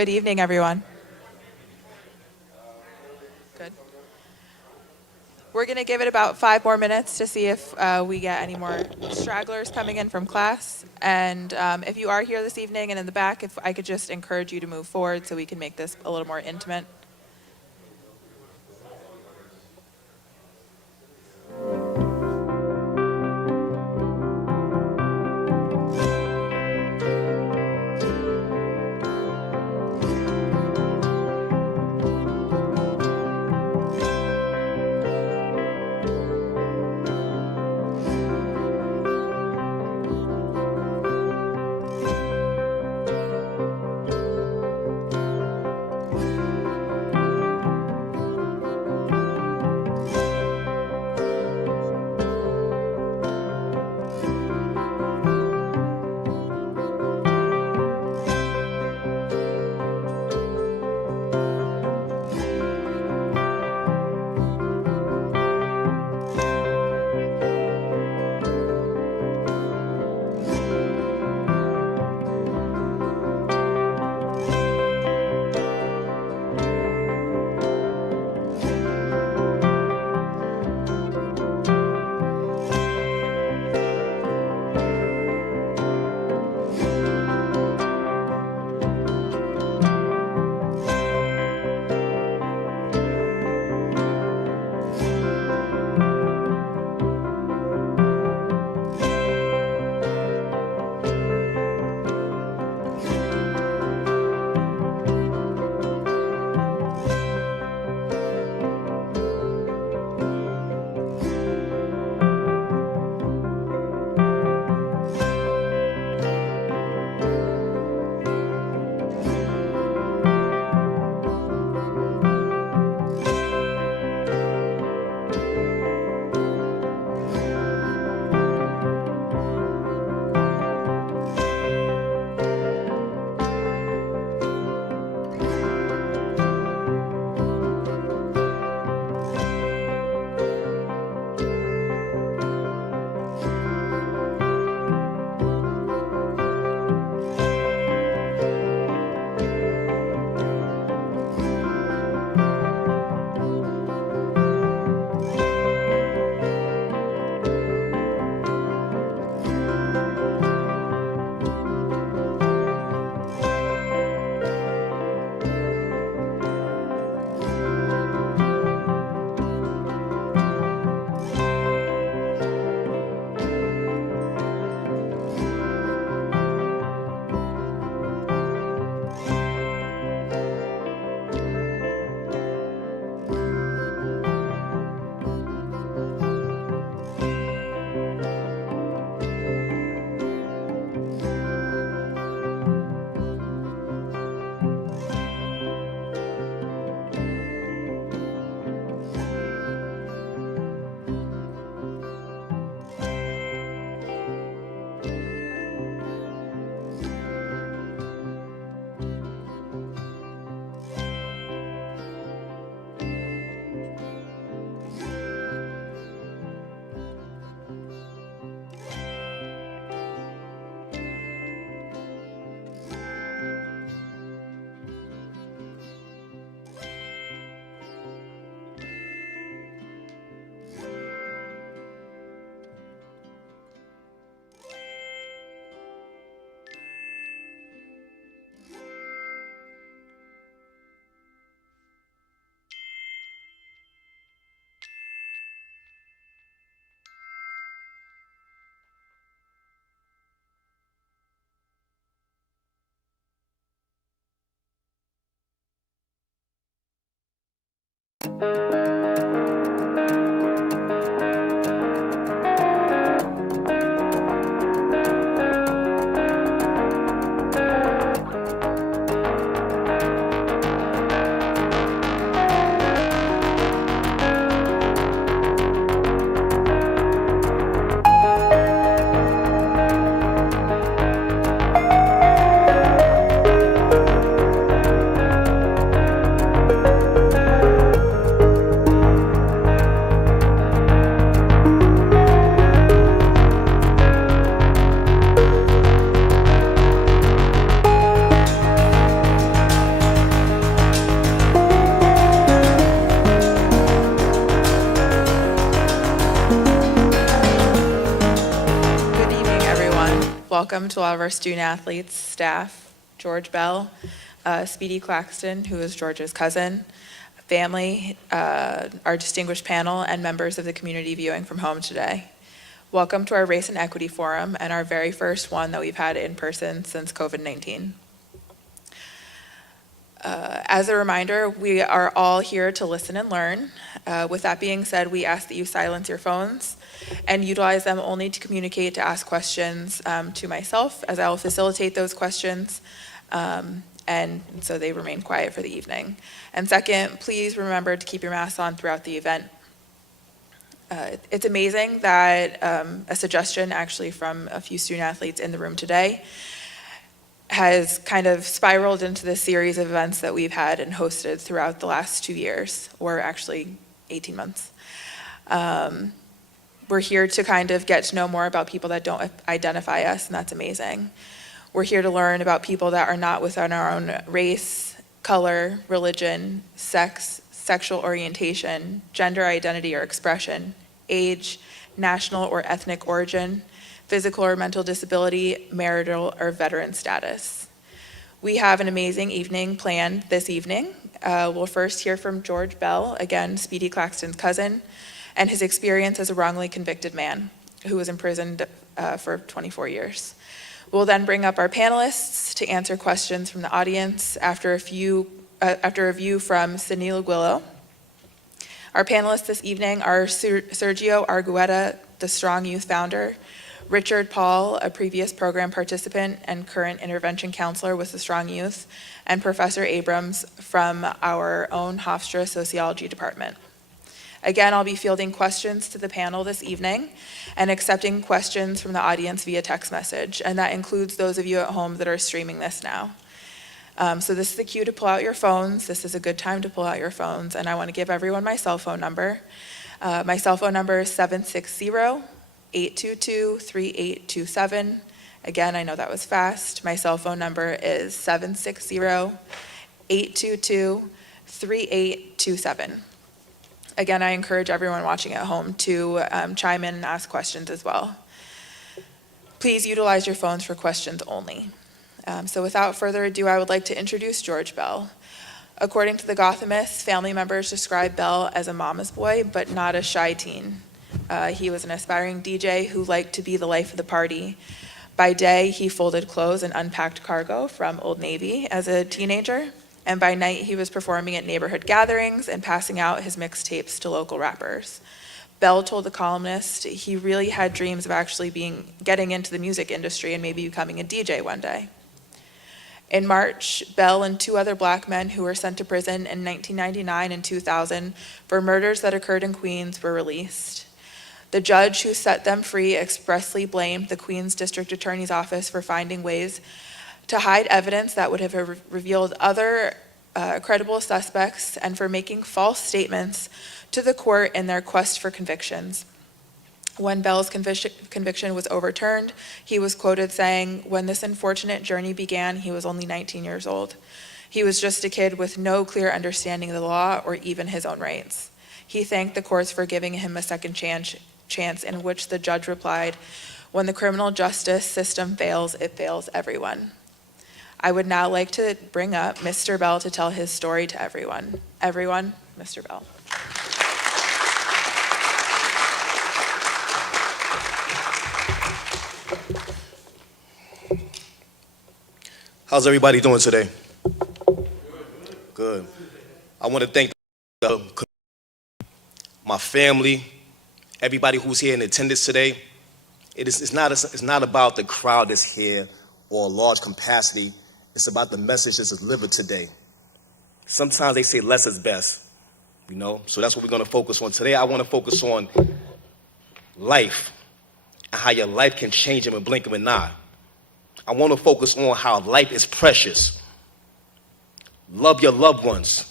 Good evening, everyone. Good. We're going to give it about 5 more minutes to see if we get any more stragglers coming in from class. And if you are here this evening and in the back, if I could just encourage you to move forward so we can make this a little more intimate. welcome to all of our student athletes, staff, George Bell, Speedy Claxton, who is George's cousin, family, our distinguished panel, and members of the community viewing from home today. Welcome to our Race and Equity Forum, and our very first one that we've had in person since COVID-19. As a reminder, we are all here to listen and learn. With that being said, we ask that you silence your phones and utilize them only to communicate, to ask questions to myself, as I will facilitate those questions, and so they remain quiet for the evening. And second, please remember to keep your masks on throughout the event. It's amazing that a suggestion actually from a few student athletes in the room today has kind of spiraled into this series of events that we've had and hosted throughout the last 2 years, or actually 18 months. We're here to kind of get to know more about people that don't identify us, and that's amazing. We're here to learn about people that are not within our own race, color, religion, sex, sexual orientation, gender identity or expression, age, national or ethnic origin, physical or mental disability, marital or veteran status. We have an amazing evening planned this evening. We'll first hear from George Bell, again, Speedy Claxton's cousin, and his experience as a wrongly convicted man who was imprisoned for 24 years. We'll then bring up our panelists to answer questions from the audience after a review from Sidney Laguillo. Our panelists this evening are Sergio Arguetta, the Strong Youth founder, Richard Paul, a previous program participant and current intervention counselor with the Strong Youth, and Professor Abrams from our own Hofstra sociology department. Again, I'll be fielding questions to the panel this evening and accepting questions from the audience via text message, and that includes those of you at home that are streaming this now. So this is the cue to pull out your phones. This is a good time to pull out your phones, and I want to give everyone my cell phone number. My cell phone number is 760-822-3827. Again, I know that was fast. My cell phone number is 760-822-3827. Again, I encourage everyone watching at home to chime in and ask questions as well. Please utilize your phones for questions only. So without further ado, I would like to introduce George Bell. According to the Gothamists, family members describe Bell as a mama's boy, but not a shy teen. He was an aspiring DJ who liked to be the life of the party. By day, he folded clothes and unpacked cargo from Old Navy as a teenager. And by night, he was performing at neighborhood gatherings and passing out his mixtapes to local rappers. Bell told The Columnist he really had dreams of actually getting into the music industry and maybe becoming a DJ one day. In March, Bell and 2 other black men who were sent to prison in 1999 and 2000 for murders that occurred in Queens were released. The judge who set them free expressly blamed the Queens District Attorney's Office for finding ways to hide evidence that would have revealed other credible suspects and for making false statements to the court in their quest for convictions. When Bell's conviction was overturned, he was quoted saying, "When this unfortunate journey began, he was only 19 years old. He was just a kid with no clear understanding of the law or even his own rights." He thanked the courts for giving him a second chance, in which the judge replied, "When the criminal justice system fails, it fails everyone." I would now like to bring up Mr. Bell to tell his story to everyone. Everyone, Mr. Bell. How's everybody doing today? Good. I want to thank my family, everybody who's here in attendance today. It's not about the crowd that's here or a large capacity. It's about the message that's delivered today. Sometimes they say less is best, so that's what we're going to focus on. Today I want to focus on life and how your life can change in a blink of an eye. I want to focus on how life is precious. Love your loved ones.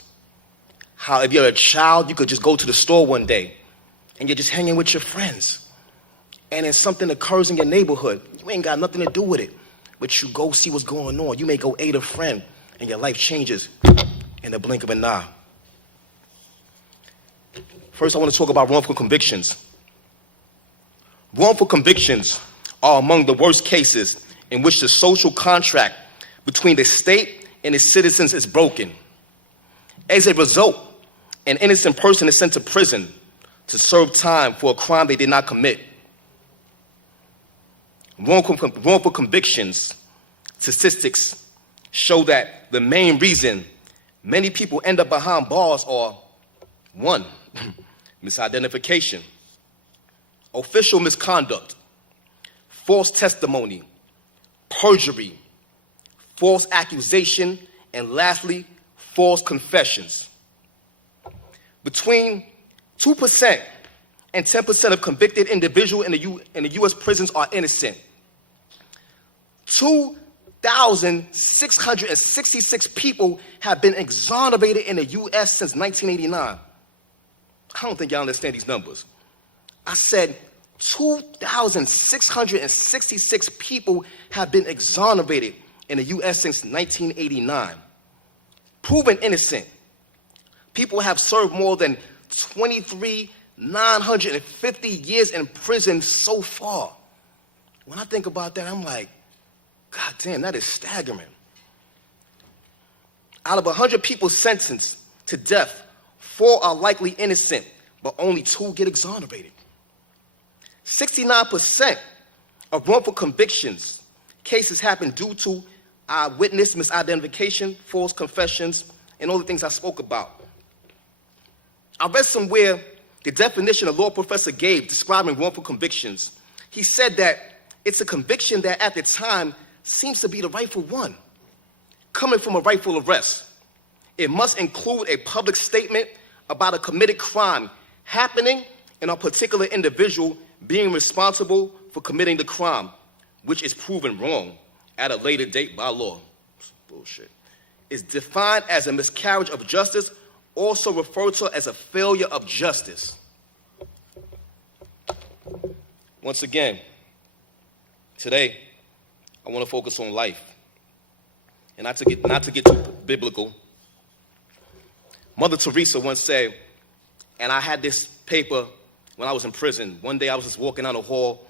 How if you're a child, you could just go to the store one day and you're just hanging with your friends. And then something occurs in your neighborhood. You ain't got nothing to do with it, but you go see what's going on. You may go aid a friend and your life changes in the blink of an eye. First, I want to talk about wrongful convictions. Wrongful convictions are among the worst cases in which the social contract between the state and its citizens is broken. As a result, an innocent person is sent to prison to serve time for a crime they did not commit. Wrongful convictions statistics show that the main reason many people end up behind bars are 1, misidentification, official misconduct, false testimony, perjury, false accusation, and lastly, false confessions. Between 2% and 10% of convicted individuals in the U.S. prisons are innocent. 2,666 people have been exonerated in the U.S. since 1989. I don't think y'all understand these numbers. I said 2,666 people have been exonerated in the U.S. since 1989. Proven innocent. People have served more than 23,950 years in prison so far. When I think about that, I'm like, God damn, that is staggering. Out of 100 people sentenced to death, 4 are likely innocent, but only 2 get exonerated. 69% of wrongful convictions cases happen due to eyewitness misidentification, false confessions, and all the things I spoke about. I read somewhere the definition a law professor gave describing wrongful convictions. He said that it's a conviction that at the time seems to be the rightful one, coming from a rightful arrest. It must include a public statement about a committed crime happening and a particular individual being responsible for committing the crime, which is proven wrong at a later date by law. Bullshit. It's defined as a miscarriage of justice, also referred to as a failure of justice. Once again, today, I want to focus on life. And not to get too biblical, Mother Teresa once said, and I had this paper when I was in prison. One day I was just walking down the hall,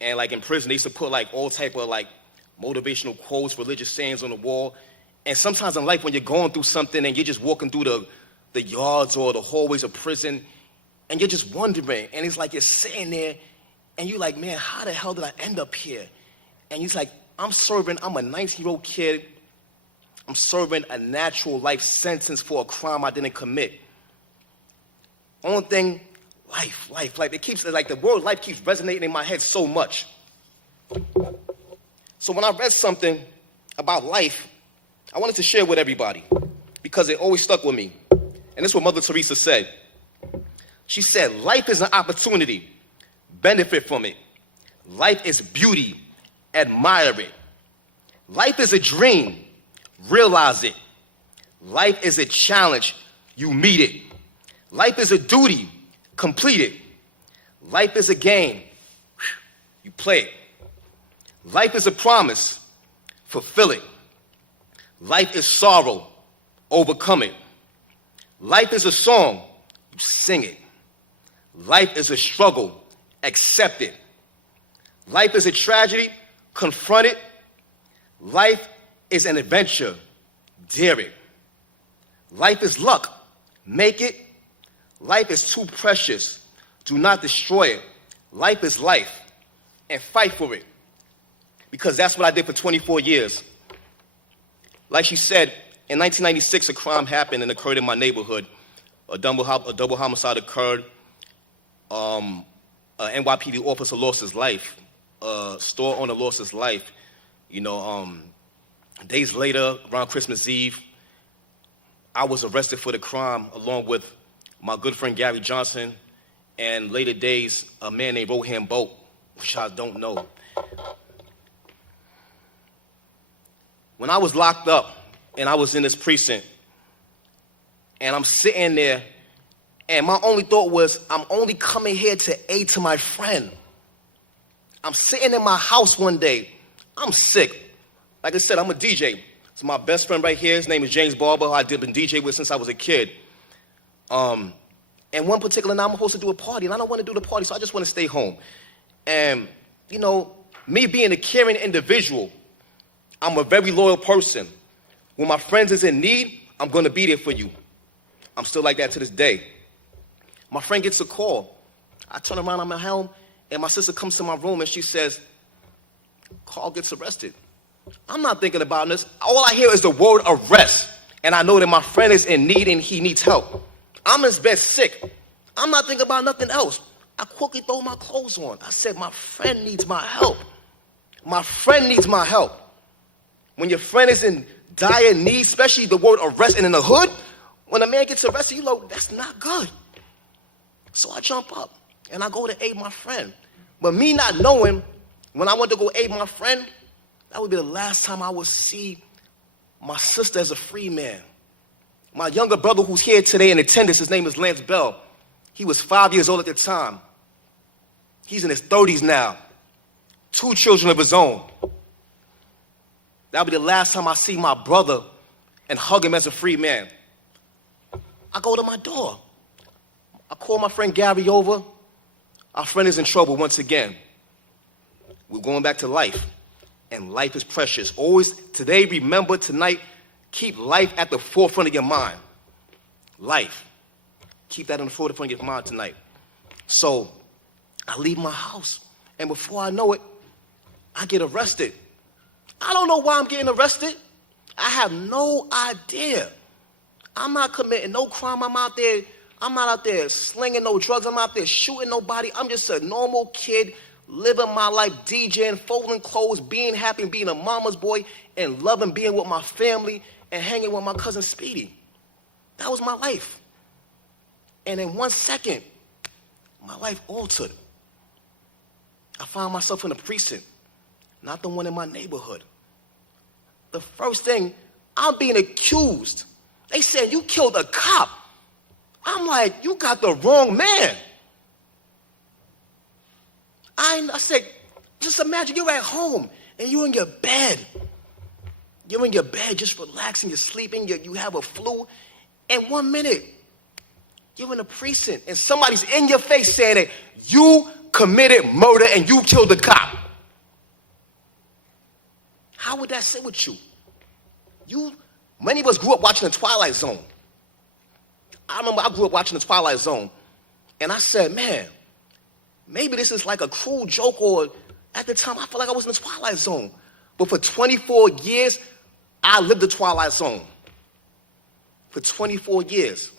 and like in prison, they used to put like all type of like motivational quotes, religious sayings on the wall. And sometimes in life when you're going through something and you're just walking through the yards or the hallways of prison, and you're just wondering, and it's like you're sitting there, and you're like, man, how the hell did I end up here? And he's like, I'm a 19-year-old kid. I'm serving a natural life sentence for a crime I didn't commit. Only thing, life. It keeps, like the word life keeps resonating in my head so much. So when I read something about life, I wanted to share with everybody because it always stuck with me. And this is what Mother Teresa said. She said, life is an opportunity. Benefit from it. Life is beauty. Admire it. Life is a dream. Realize it. Life is a challenge. You meet it. Life is a duty. Complete it. Life is a game. You play it. Life is a promise. Fulfill it. Life is sorrow. Overcome it. Life is a song. You sing it. Life is a struggle. Accept it. Life is a tragedy. Confront it. Life is an adventure. Dare it. Life is luck. Make it. Life is too precious. Do not destroy it. Life is life. And fight for it. Because that's what I did for 24 years. Like she said, in 1996, a crime happened and occurred in my neighborhood. A double homicide occurred. An NYPD officer lost his life. A store owner lost his life. Days later, around Christmas Eve, I was arrested for the crime along with my good friend Gary Johnson, and later days, a man named Rohan Boat, which I don't know. When I was locked up and I was in this precinct, and I'm sitting there, and my only thought was, I'm only coming here to aid to my friend. I'm sitting in my house one day. I'm sick. Like I said, I'm a DJ. So my best friend right here, his name is James Barber, who I've been DJ with since I was a kid. And one particular night, I'm supposed to do a party, and I don't want to do the party, so I just want to stay home. And, me being a caring individual, I'm a very loyal person. When my friends is in need, I'm going to be there for you. I'm still like that to this day. My friend gets a call. I turn around, I'm at home, and my sister comes to my room and she says, Carl gets arrested. I'm not thinking about this. All I hear is the word arrest. And I know that my friend is in need and he needs help. I'm in his bed sick. I'm not thinking about nothing else. I quickly throw my clothes on. I said, my friend needs my help. My friend needs my help. When your friend is in dire need, especially the word arrest, and in the hood, when a man gets arrested, you know, that's not good. So I jump up and I go to aid my friend. But me not knowing, when I went to go aid my friend, that would be the last time I would see my sister as a free man. My younger brother who's here today in attendance, his name is Lance Bell. He was 5 years old at the time. He's in his 30s now. 2 children of his own. That'll be the last time I see my brother and hug him as a free man. I go to my door. I call my friend Gary over. Our friend is in trouble once again. We're going back to life. And life is precious. Always, today, remember, tonight, keep life at the forefront of your mind. Life. Keep that in the forefront of your mind tonight. So, I leave my house. And before I know it, I get arrested. I don't know why I'm getting arrested. I have no idea. I'm not committing no crime. I'm not out there slinging no drugs. I'm out there shooting nobody. I'm just a normal kid living my life, DJing, folding clothes, being happy, being a mama's boy, and loving being with my family and hanging with my cousin Speedy. That was my life. And in 1 second, my life altered. I found myself in a precinct, not the one in my neighborhood. The first thing, I'm being accused. They said, you killed a cop. I'm like, you got the wrong man. I said, just imagine you're at home and you're in your bed. You're in your bed just relaxing, you're sleeping, you have a flu. And 1 minute, you're in a precinct and somebody's in your face saying that you committed murder and you killed a cop. How would that sit with you? Many of us grew up watching The Twilight Zone. I remember I grew up watching The Twilight Zone. And I said, man, maybe this is like a cruel joke, or at the time I felt like I was in The Twilight Zone. But for 24 years, I lived The Twilight Zone. For 24 years,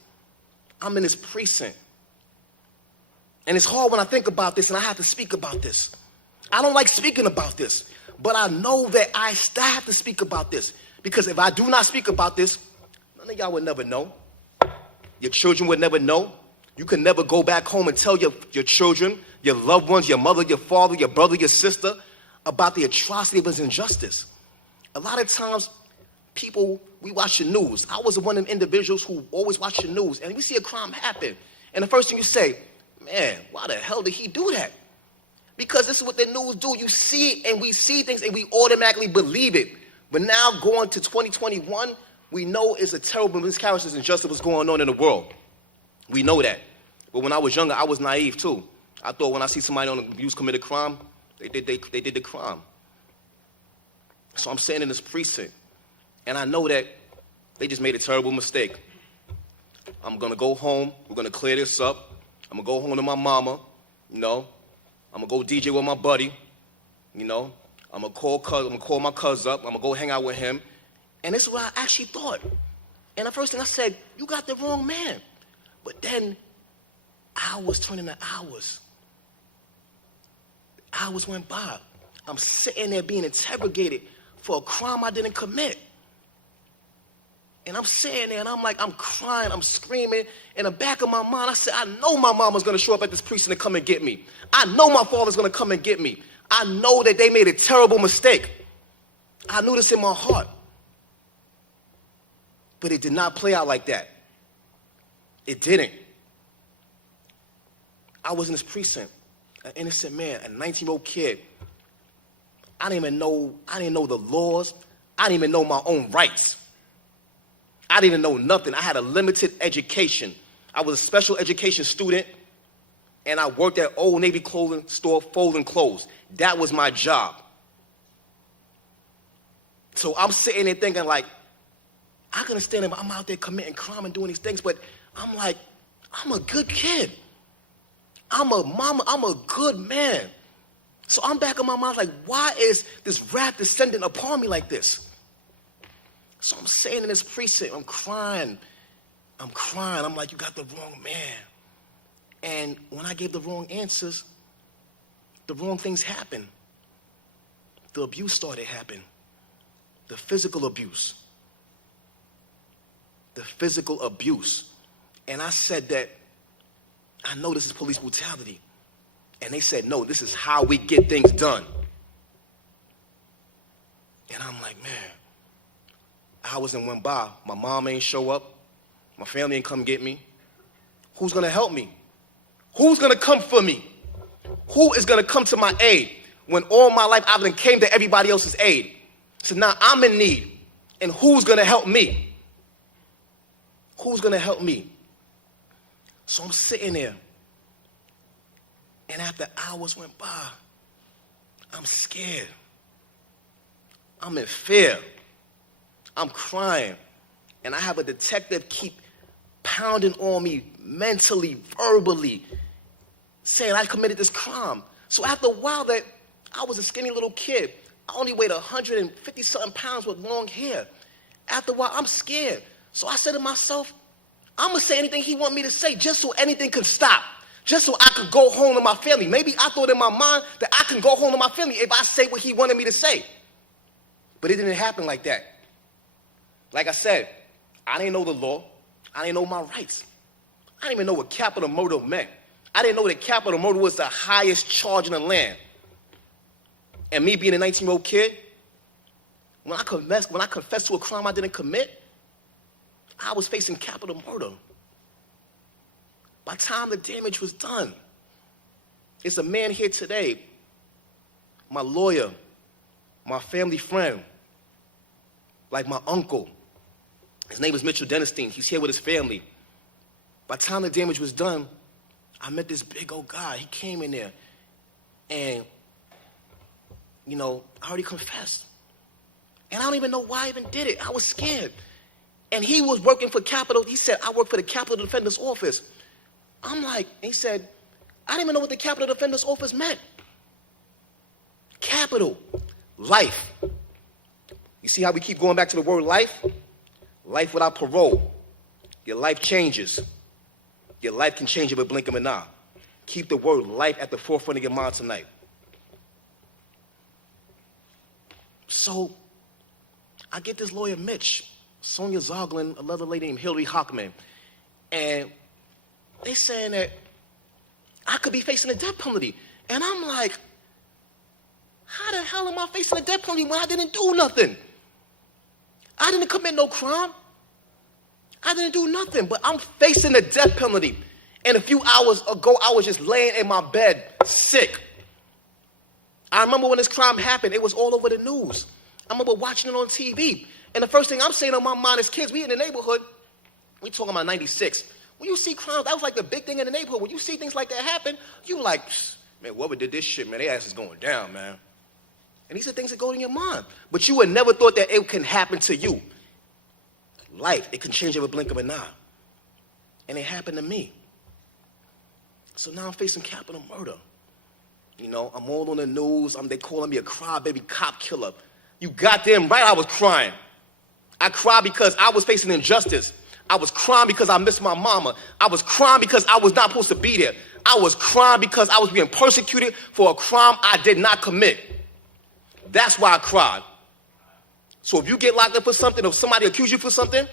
I'm in this precinct. And it's hard when I think about this and I have to speak about this. I don't like speaking about this, but I know that I still have to speak about this. Because if I do not speak about this, none of y'all would never know. Your children would never know. You can never go back home and tell your children, your loved ones, your mother, your father, your brother, your sister, about the atrocity of this injustice. A lot of times, we watch the news. I was one of them individuals who always watch the news, and we see a crime happen. And the first thing you say, man, why the hell did he do that? Because this is what the news do. You see it, and we see things, and we automatically believe it. But now, going to 2021, we know it's a terrible miscarriage and injustice what's going on in the world. We know that. But when I was younger, I was naive too. I thought when I see somebody on the news commit a crime, they did the crime. So I'm sitting in this precinct, and I know that they just made a terrible mistake. I'm gonna go home. We're gonna clear this up. I'm gonna go home to my mama. I'm gonna go DJ with my buddy. I'm gonna call my cousin up. I'm gonna go hang out with him. And this is what I actually thought. And the first thing I said, you got the wrong man. But then hours turned into hours. Hours went by. I'm sitting there being interrogated for a crime I didn't commit. And I'm sitting there and I'm like, I'm crying, I'm screaming. In the back of my mind, I said, I know my mama's gonna show up at this precinct and come and get me. I know my father's gonna come and get me. I know that they made a terrible mistake. I knew this in my heart. But it did not play out like that. It didn't. I was in this precinct, an innocent man, a 19-year-old kid. I didn't know the laws. I didn't even know my own rights. I didn't know nothing. I had a limited education. I was a special education student, and I worked at Old Navy clothing store folding clothes. That was my job. So I'm sitting there thinking like, I can understand if I'm out there committing crime and doing these things, but I'm like, I'm a good kid. I'm a mama, I'm a good man. So I'm back in my mind like, why is this wrath descending upon me like this? So I'm sitting in this precinct, I'm crying. I'm like, you got the wrong man. And when I gave the wrong answers, the wrong things happened. The abuse started happening. The physical abuse. The physical abuse. And I said that, I know this is police brutality. And they said, no, this is how we get things done. And I'm like, man, hours and went by. My mom ain't show up. My family ain't come get me. Who's going to help me? Who's going to come for me? Who is going to come to my aid when all my life I've been came to everybody else's aid? So now I'm in need. And who's going to help me? Who's going to help me? So I'm sitting there. And after hours went by, I'm scared. I'm in fear. I'm crying. And I have a detective keep pounding on me mentally, verbally, saying I committed this crime. So after a while that I was a skinny little kid, I only weighed 150-something pounds with long hair. After a while, I'm scared. So I said to myself, I'm going to say anything he want me to say just so anything can stop. Just so I could go home to my family. Maybe I thought in my mind that I can go home to my family if I say what he wanted me to say. But it didn't happen like that. Like I said, I didn't know the law. I didn't know my rights. I didn't even know what capital murder meant. I didn't know that capital murder was the highest charge in the land. And me being a 19-year-old kid, when I confessed to a crime I didn't commit, I was facing capital murder. By the time the damage was done, it's a man here today, my lawyer, my family friend, like my uncle. His name is Mitchell Denniston. He's here with his family. By the time the damage was done, I met this big old guy. He came in there, and, you know, I already confessed. And I don't even know why I even did it. I was scared. And he was working for Capital. He said, I work for the Capital Defender's Office. I'm like, he said, I didn't even know what the Capital Defender's Office meant. Capital, life. You see how we keep going back to the word life? Life without parole. Your life changes. Your life can change in a blink of an eye. Keep the word life at the forefront of your mind tonight. So, I get this lawyer, Mitch, Sonia Zoglin, another lady named Hillary Hockman, and they saying that I could be facing a death penalty. And I'm like, how the hell am I facing a death penalty when I didn't do nothing? I didn't commit no crime. I didn't do nothing, but I'm facing a death penalty. And a few hours ago, I was just laying in my bed, sick. I remember when this crime happened, it was all over the news. I remember watching it on TV. And the first thing I'm saying on my mind is, kids, we in the neighborhood, we talking about 96. When you see crime, that was like the big thing in the neighborhood. When you see things like that happen, you like, man, whoever did this shit, man, their ass is going down, man. And these are things that go in your mind. But you would never thought that it can happen to you. Life, it can change in a blink of an eye. And it happened to me. So now I'm facing capital murder. You know, I'm all on the news. They calling me a crybaby cop killer. You goddamn right I was crying. I cried because I was facing injustice. I was crying because I missed my mama. I was crying because I was not supposed to be there. I was crying because I was being persecuted for a crime I did not commit. That's why I cried. So if you get locked up for something, or somebody accuse you for something,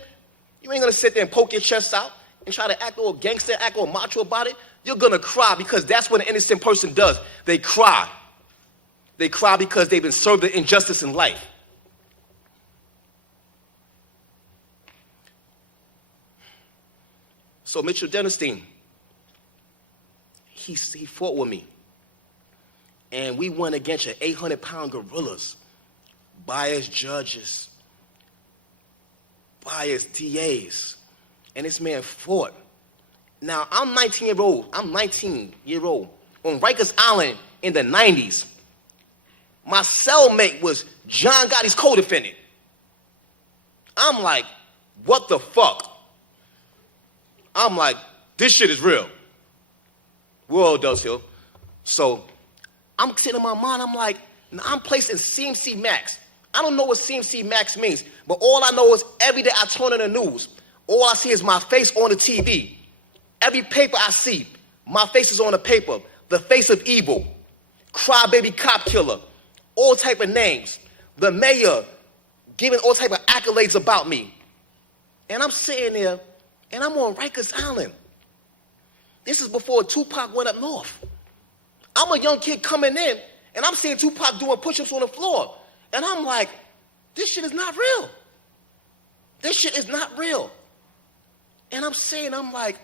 you ain't gonna sit there and poke your chest out and try to act all gangster, act all macho about it. You're gonna cry because that's what an innocent person does. They cry. They cry because they've been served the injustice in life. So Mitchell Denniston, he fought with me. And we went against your 800-pound gorillas, biased judges, biased DAs. And this man fought. Now, I'm 19-year-old on Rikers Island in the 90s. My cellmate was John Gotti's co-defendant. I'm like, what the fuck? I'm like, this shit is real. World does here. So I'm sitting in my mind, I'm like, I'm placed in CMC Max. I don't know what CMC Max means, but all I know is every day I turn on the news, all I see is my face on the TV. Every paper I see, my face is on the paper. The face of evil, crybaby cop killer, all type of names. The mayor giving all type of accolades about me. And I'm sitting there, and I'm on Rikers Island. This is before Tupac went up north. I'm a young kid coming in, and I'm seeing Tupac doing push-ups on the floor. And I'm like, this shit is not real. This shit is not real. And I'm like,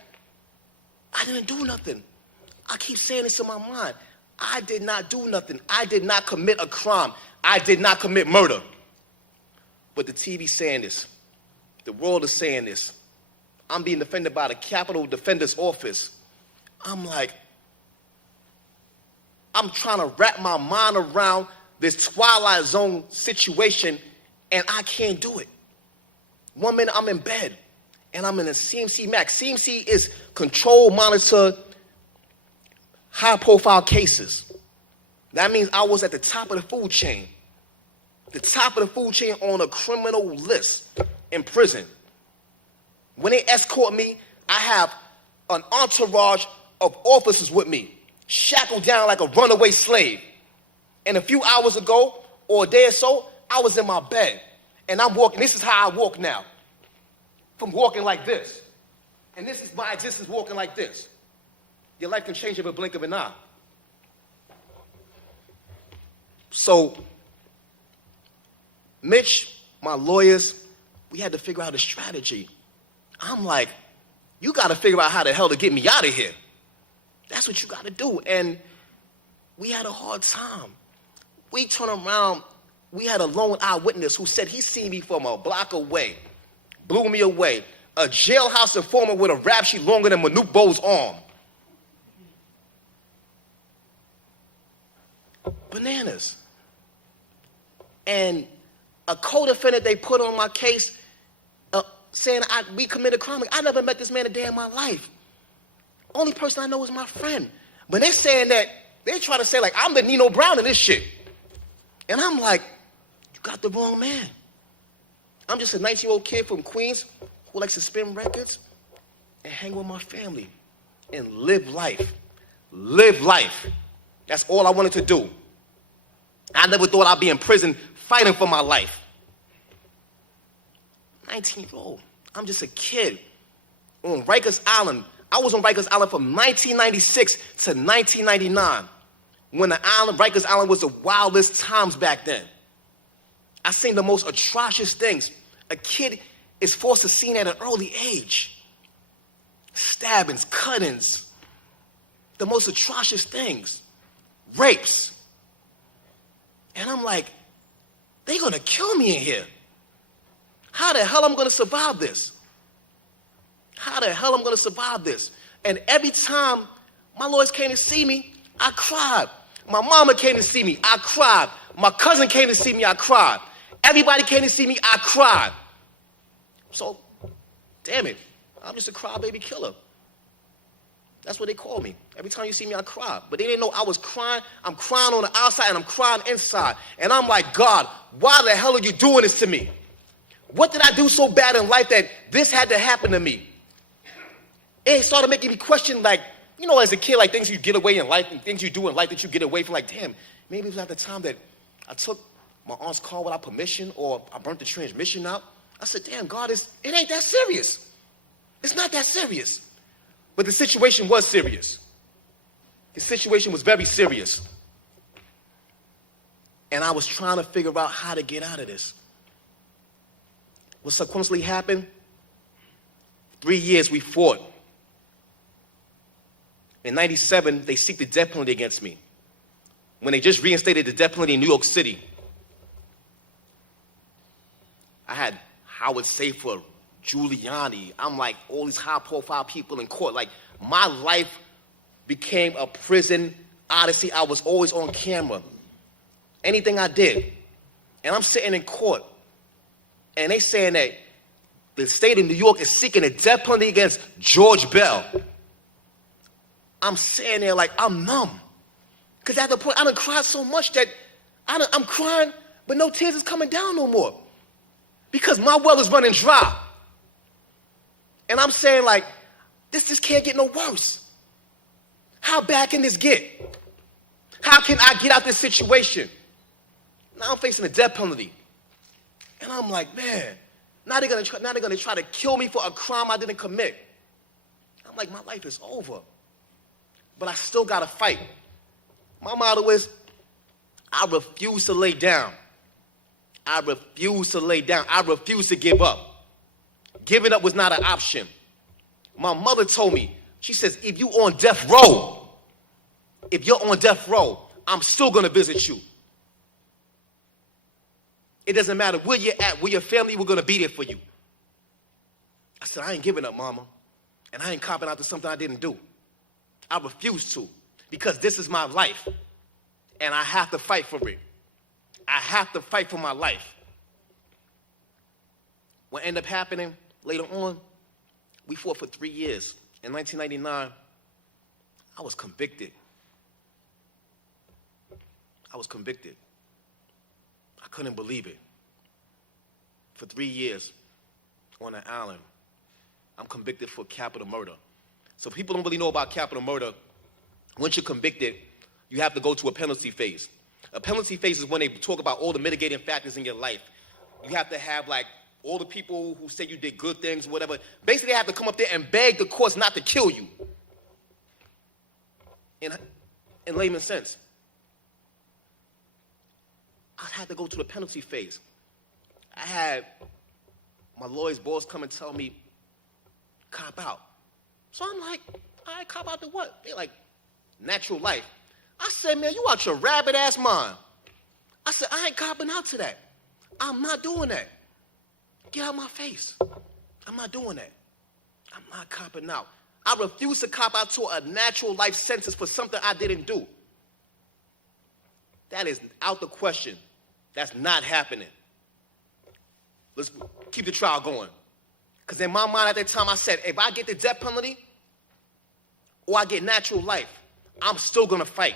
I didn't do nothing. I keep saying this in my mind. I did not do nothing. I did not commit a crime. I did not commit murder. But the TV's saying this. The world is saying this. I'm being defended by the Capitol Defender's Office. I'm like, I'm trying to wrap my mind around this Twilight Zone situation, and I can't do it. 1 minute I'm in bed, and I'm in a CMC Max. CMC is control, monitor, high-profile cases. That means I was at the top of the food chain. The top of the food chain on a criminal list in prison. When they escort me, I have an entourage of officers with me, shackled down like a runaway slave. And a few hours ago, or a day or so, I was in my bed. And I'm walking. This is how I walk now. From walking like this. And this is my existence walking like this. Your life can change in a blink of an eye. So, Mitch, my lawyers, we had to figure out a strategy. I'm like, you got to figure out how the hell to get me out of here. That's what you got to do. And we had a hard time. We turned around. We had a lone eyewitness who said he seen me from a block away, blew me away. A jailhouse informant with a rap sheet longer than Manute Bow's arm. Bananas. And a co-defendant they put on my case saying we committed a crime. I never met this man a day in my life. Only person I know is my friend. But they're saying that, they try to say like, I'm the Nino Brown of this shit. And I'm like, you got the wrong man. I'm just a 19-year-old kid from Queens who likes to spin records and hang with my family and live life. Live life. That's all I wanted to do. I never thought I'd be in prison fighting for my life. 19-year-old. I'm just a kid on Rikers Island. I was on Rikers Island from 1996 to 1999 when Rikers Island was the wildest times back then. I seen the most atrocious things. A kid is forced to see at an early age. Stabbings, cuttings, the most atrocious things. Rapes. And I'm like, they're going to kill me in here. How the hell am I going to survive this? How the hell am I going to survive this? And every time my lawyers came to see me, I cried. My mama came to see me, I cried. My cousin came to see me, I cried. Everybody came to see me, I cried. So, damn it, I'm just a crybaby killer. That's what they call me. Every time you see me, I cry. But they didn't know I was crying. I'm crying on the outside and I'm crying inside. And I'm like, God, why the hell are you doing this to me? What did I do so bad in life that this had to happen to me? It started making me question, like, you know, as a kid, like things you get away in life and things you do in life that you get away from, like, damn, maybe it was at the time that I took my aunt's car without permission or I burnt the transmission out. I said, damn, God, it ain't that serious. It's not that serious. But the situation was serious. The situation was very serious. And I was trying to figure out how to get out of this. What subsequently happened? 3 years we fought. In 97, they seeked the death penalty against me. When they just reinstated the death penalty in New York City, I had Howard Safer, Giuliani. I'm like all these high-profile people in court. Like my life became a prison odyssey. I was always on camera. Anything I did. And I'm sitting in court. And they saying that the state of New York is seeking a death penalty against George Bell. I'm sitting there like I'm numb. Because at the point, I done cried so much that I'm crying, but no tears is coming down no more. Because my well is running dry. And I'm saying like, this can't get no worse. How bad can this get? How can I get out this situation? Now I'm facing a death penalty. And I'm like, man, now they're gonna try to kill me for a crime I didn't commit. I'm like, my life is over. But I still gotta fight. My motto is, I refuse to lay down. I refuse to lay down. I refuse to give up. Giving up was not an option. My mother told me, she says, if you're on death row, I'm still gonna visit you. It doesn't matter where you're at, where your family, we're gonna be there for you. I said, I ain't giving up, mama. And I ain't copping out to something I didn't do. I refuse to, because this is my life. And I have to fight for it. I have to fight for my life. What ended up happening later on, we fought for 3 years. In 1999, I was convicted. I couldn't believe it. For 3 years on an island, I'm convicted for capital murder. So people don't really know about capital murder. Once you're convicted, you have to go to a penalty phase. A penalty phase is when they talk about all the mitigating factors in your life. You have to have like all the people who say you did good things, whatever. Basically, they have to come up there and beg the courts not to kill you. In layman's sense. I had to go to the penalty phase. I had my lawyer's boss come and tell me, cop out. So I'm like, all right, cop out to what? They're like, natural life. I said, man, you out your rabbit ass mind. I said, I ain't copping out to that. I'm not doing that. Get out of my face. I'm not doing that. I'm not copping out. I refuse to cop out to a natural life sentence for something I didn't do. That is out the question. That's not happening. Let's keep the trial going. Because in my mind at that time, I said, if I get the death penalty or I get natural life, I'm still going to fight.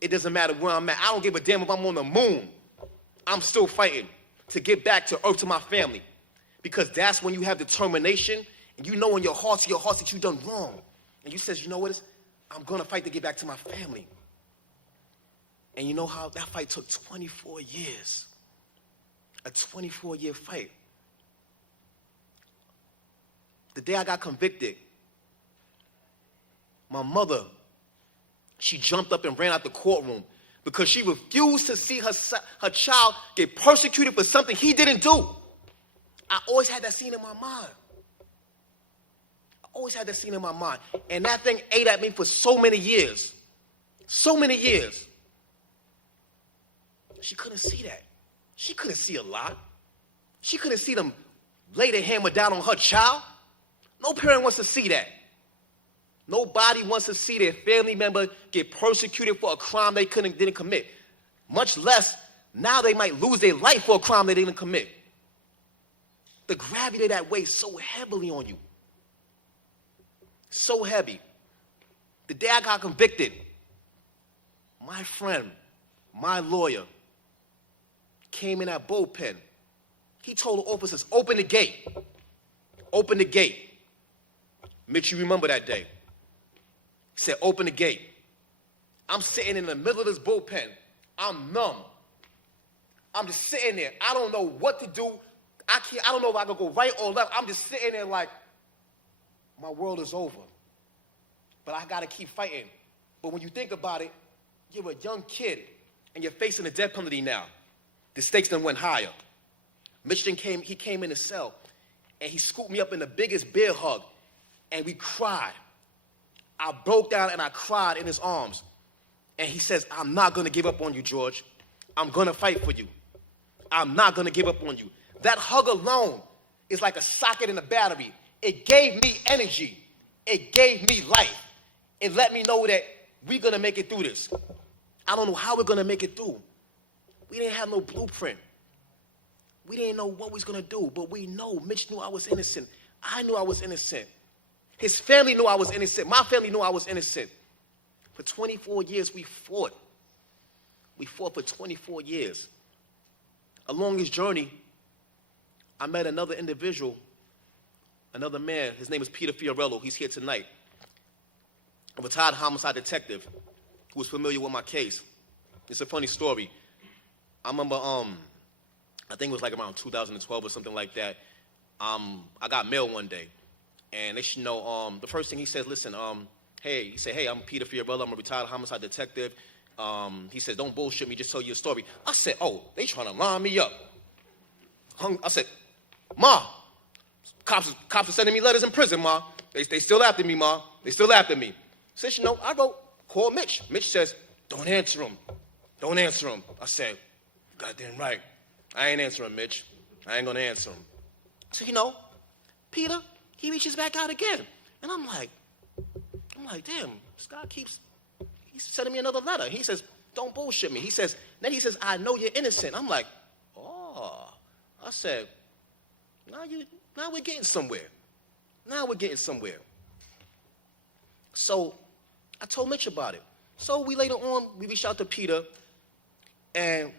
It doesn't matter where I'm at. I don't give a damn if I'm on the moon. I'm still fighting to get back to earth, to my family. Because that's when you have determination and you know in your heart that you've done wrong. And you says, you know what? I'm going to fight to get back to my family. And you know how that fight took 24 years. A 24-year fight. The day I got convicted, my mother, she jumped up and ran out the courtroom because she refused to see her child get persecuted for something he didn't do. I always had that scene in my mind. And that thing ate at me for so many years. She couldn't see that. She couldn't see a lot. She couldn't see them lay their hammer down on her child. No parent wants to see that. Nobody wants to see their family member get persecuted for a crime they didn't commit. Much less, now they might lose their life for a crime they didn't commit. The gravity of that weighs so heavily on you. So heavy. The day I got convicted, my friend, my lawyer, came in that bullpen. He told the officers, open the gate. Open the gate. Mitch, you remember that day. He said, open the gate. I'm sitting in the middle of this bullpen. I'm numb. I'm just sitting there. I don't know what to do. I don't know if I can go right or left. I'm just sitting there like, my world is over. But I got to keep fighting. But when you think about it, you're a young kid and you're facing the death penalty now. The stakes then went higher. Michigan came in the cell and he scooped me up in the biggest bear hug and we cried. I broke down and I cried in his arms. And he says, I'm not going to give up on you, George. I'm going to fight for you. I'm not going to give up on you. That hug alone is like a socket in a battery. It gave me energy. It gave me life. It let me know that we're going to make it through this. I don't know how we're going to make it through. We didn't have no blueprint. We didn't know what we was going to do, but we know Mitch knew I was innocent. I knew I was innocent. His family knew I was innocent. My family knew I was innocent. For 24 years, we fought. We fought for 24 years. Along his journey, I met another individual, another man. His name is Peter Fiorello. He's here tonight. A retired homicide detective who was familiar with my case. It's a funny story. I remember, I think it was like around 2012 or something like that. I got mail one day, and they should know, the first thing he said, listen, he said, hey, I'm Peter Fiorello. I'm a retired homicide detective. He says, don't bullshit me, just tell you a story. I said, oh, they trying to line me up. I said, Ma, cops are sending me letters in prison, Ma. They still after me, Ma. They still after me. Says, you know, I go call Mitch. Mitch says, don't answer him. Don't answer him. I said, goddamn right. I ain't answering Mitch. I ain't going to answer him. So, you know, Peter, he reaches back out again. And I'm like, damn, this guy he's sending me another letter. He says, don't bullshit me. Then he says, I know you're innocent. I'm like, oh. I said, now we're getting somewhere. Now we're getting somewhere. So I told Mitch about it. So we reached out to Peter, and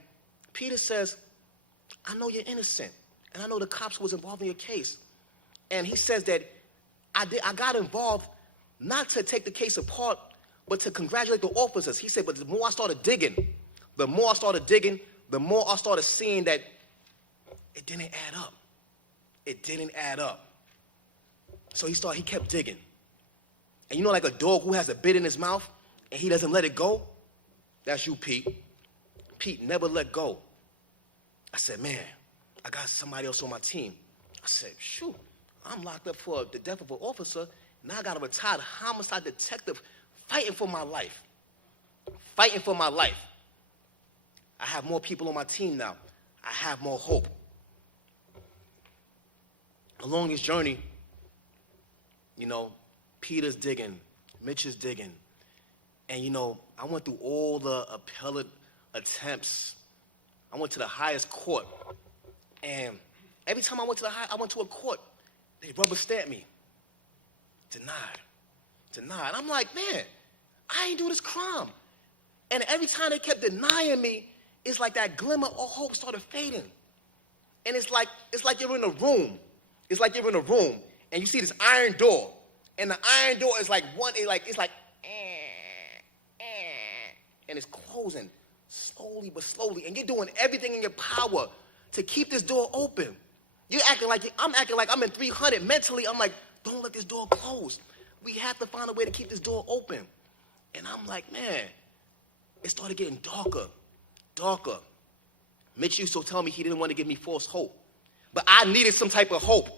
Peter says, I know you're innocent, and I know the cops was involved in your case. And he says that I got involved not to take the case apart, but to congratulate the officers. He said, but the more I started digging, the more I started seeing that it didn't add up. It didn't add up. So he kept digging. And you know, like a dog who has a bit in his mouth and he doesn't let it go? That's you, Pete. Pete never let go. I said, man, I got somebody else on my team. I said, shoot, I'm locked up for the death of an officer. Now I got a retired homicide detective fighting for my life. Fighting for my life. I have more people on my team now. I have more hope. Along his journey, you know, Peter's digging, Mitch is digging. And, you know, I went through all the appellate attempts. I went to the highest court. And every time I went to a court, they rubber stamped me. Denied. I'm like, man, I ain't do this crime. And every time they kept denying me, it's like that glimmer of hope started fading. And it's like you're in a room. It's like you're in a room, and you see this iron door, and the iron door is like and it's closing slowly but slowly, and you're doing everything in your power to keep this door open. I'm acting like I'm in 300 mentally. I'm like, don't let this door close. We have to find a way to keep this door open. And I'm like, man, it started getting darker. Mitch used to tell me he didn't want to give me false hope. But I needed some type of hope.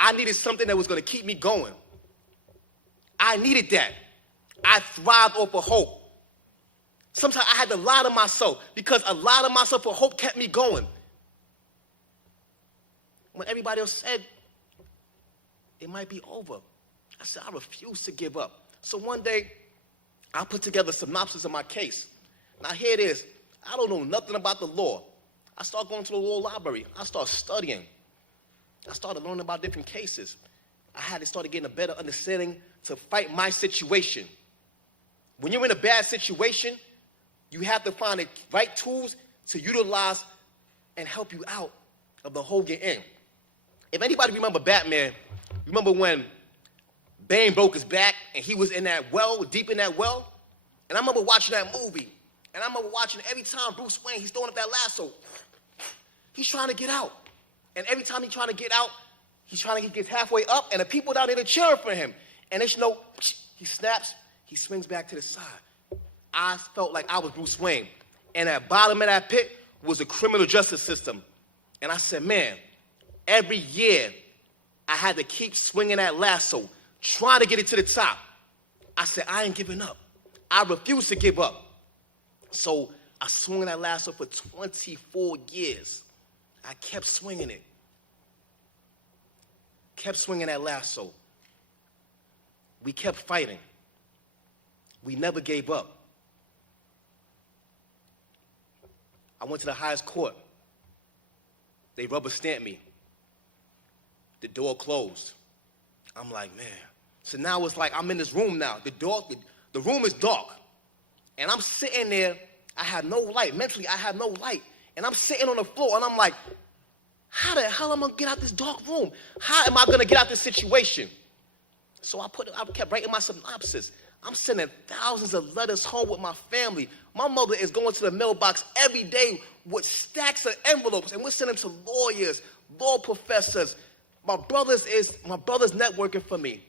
I needed something that was going to keep me going. I needed that. I thrived off of hope. Sometimes I had to lie to myself because a lie to myself for hope kept me going. When everybody else said it might be over, I said I refuse to give up. So one day, I put together a synopsis of my case. Now here it is. I don't know nothing about the law. I started going to the law library. I started studying. I started learning about different cases. I had to start getting a better understanding to fight my situation. When you're in a bad situation, you have to find the right tools to utilize and help you out of the hole you're in. If anybody remember Batman, remember when Bane broke his back and he was in that well, deep in that well? And I remember watching that movie. And I remember watching every time Bruce Wayne, he's throwing up that lasso. He's trying to get out. And every time he's trying to get out, he gets halfway up, and the people down there are cheering for him. And they know, he snaps, he swings back to the side. I felt like I was Bruce Wayne. And at the bottom of that pit was the criminal justice system. And I said, man, every year I had to keep swinging that lasso, trying to get it to the top. I said, I ain't giving up. I refuse to give up. So I swung that lasso for 24 years. I kept swinging it. Kept swinging that lasso. We kept fighting. We never gave up. I went to the highest court. They rubber stamped me. The door closed. I'm like, man. So now it's like I'm in this room now. The room is dark. And I'm sitting there. I have no light. Mentally, I have no light. And I'm sitting on the floor, and I'm like, how the hell am I going to get out this dark room? How am I going to get out this situation? So I kept writing my synopsis. I'm sending thousands of letters home with my family. My mother is going to the mailbox every day with stacks of envelopes, and we're sending them to lawyers, law professors. My brother's networking for me.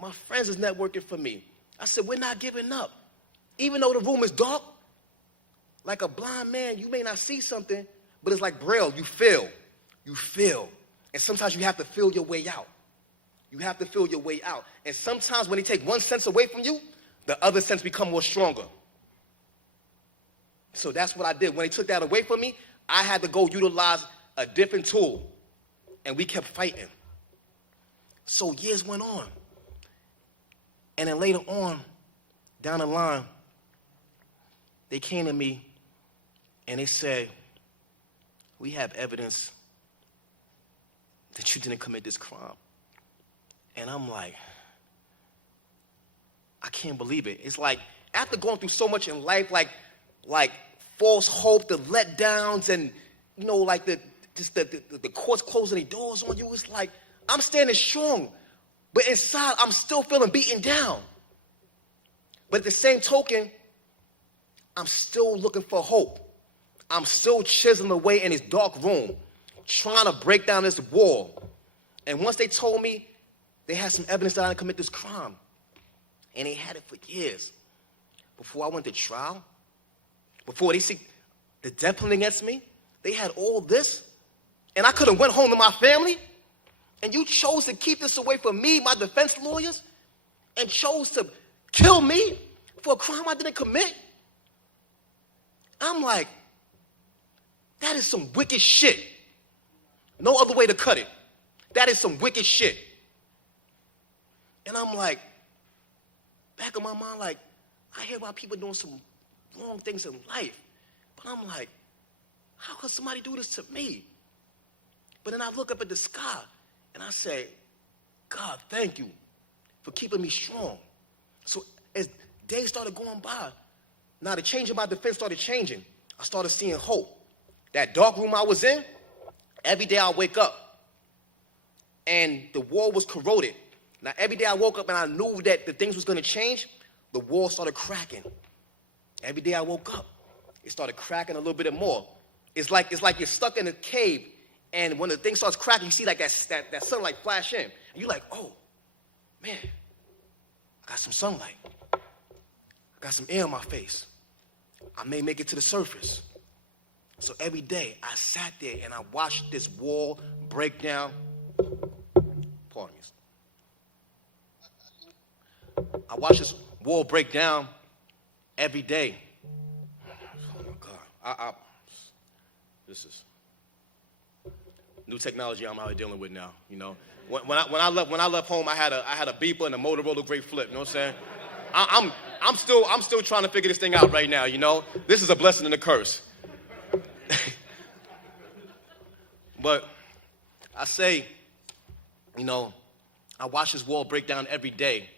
My friends is networking for me. I said, we're not giving up. Even though the room is dark, like a blind man, you may not see something, but it's like Braille. You feel. You feel. And sometimes you have to feel your way out. You have to feel your way out. And sometimes when they take one sense away from you, the other sense become more stronger. So that's what I did. When they took that away from me, I had to go utilize a different tool. And we kept fighting. So years went on. And then later on, down the line, they came to me and they said, we have evidence that you didn't commit this crime. And I'm like, I can't believe it. It's like, after going through so much in life, like false hope, the letdowns, and, you know, like the courts closing their doors on you, it's like, I'm standing strong, but inside, I'm still feeling beaten down. But at the same token, I'm still looking for hope. I'm still chiseling away in this dark room, trying to break down this wall. And once they told me they had some evidence that I didn't commit this crime, and they had it for years, before I went to trial, before they see the death penalty against me, they had all this, and I could have went home to my family, and you chose to keep this away from me, my defense lawyers, and chose to kill me for a crime I didn't commit? I'm like, that is some wicked shit. No other way to cut it. That is some wicked shit. And I'm like, back in my mind, like, I hear about people doing some wrong things in life. But I'm like, how could somebody do this to me? But then I look up at the sky and I say, God, thank you for keeping me strong. So as days started going by, now the change in my defense started changing. I started seeing hope. That dark room I was in, every day I wake up and the wall was corroded. Now every day I woke up and I knew that the things was going to change, the wall started cracking. Every day I woke up, it started cracking a little bit more. It's like you're stuck in a cave, and when the thing starts cracking, you see like that sunlight flash in. And you're like, oh, man, I got some sunlight. I got some air in my face. I may make it to the surface. So every day I sat there and I watched this wall break down. Pardon me. I watched this wall break down every day. Oh my God. This is new technology I'm out here dealing with now, you know. When I left home, I had a beeper and a Motorola Great Flip, you know what I'm saying? I'm still trying to figure this thing out right now, you know. This is a blessing and a curse. But I say, you know, I watched this wall break down every day.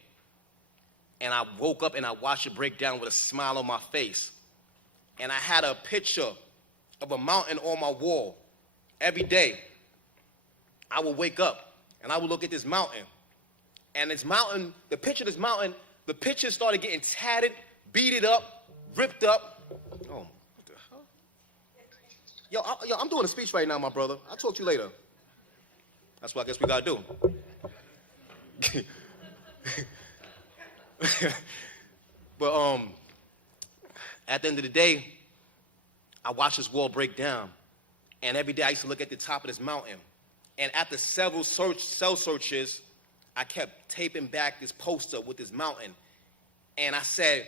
And I woke up and I watched it break down with a smile on my face. And I had a picture of a mountain on my wall. Every day, I would wake up and I would look at this mountain. And this mountain, the picture of this mountain, the picture started getting tatted, beaded up, ripped up. Oh, what the hell? Yo, I'm doing a speech right now, my brother. I'll talk to you later. That's what I guess we got to do. But at the end of the day, I watched this wall break down. And every day I used to look at the top of this mountain. And after several cell searches, I kept taping back this poster with this mountain. And I said,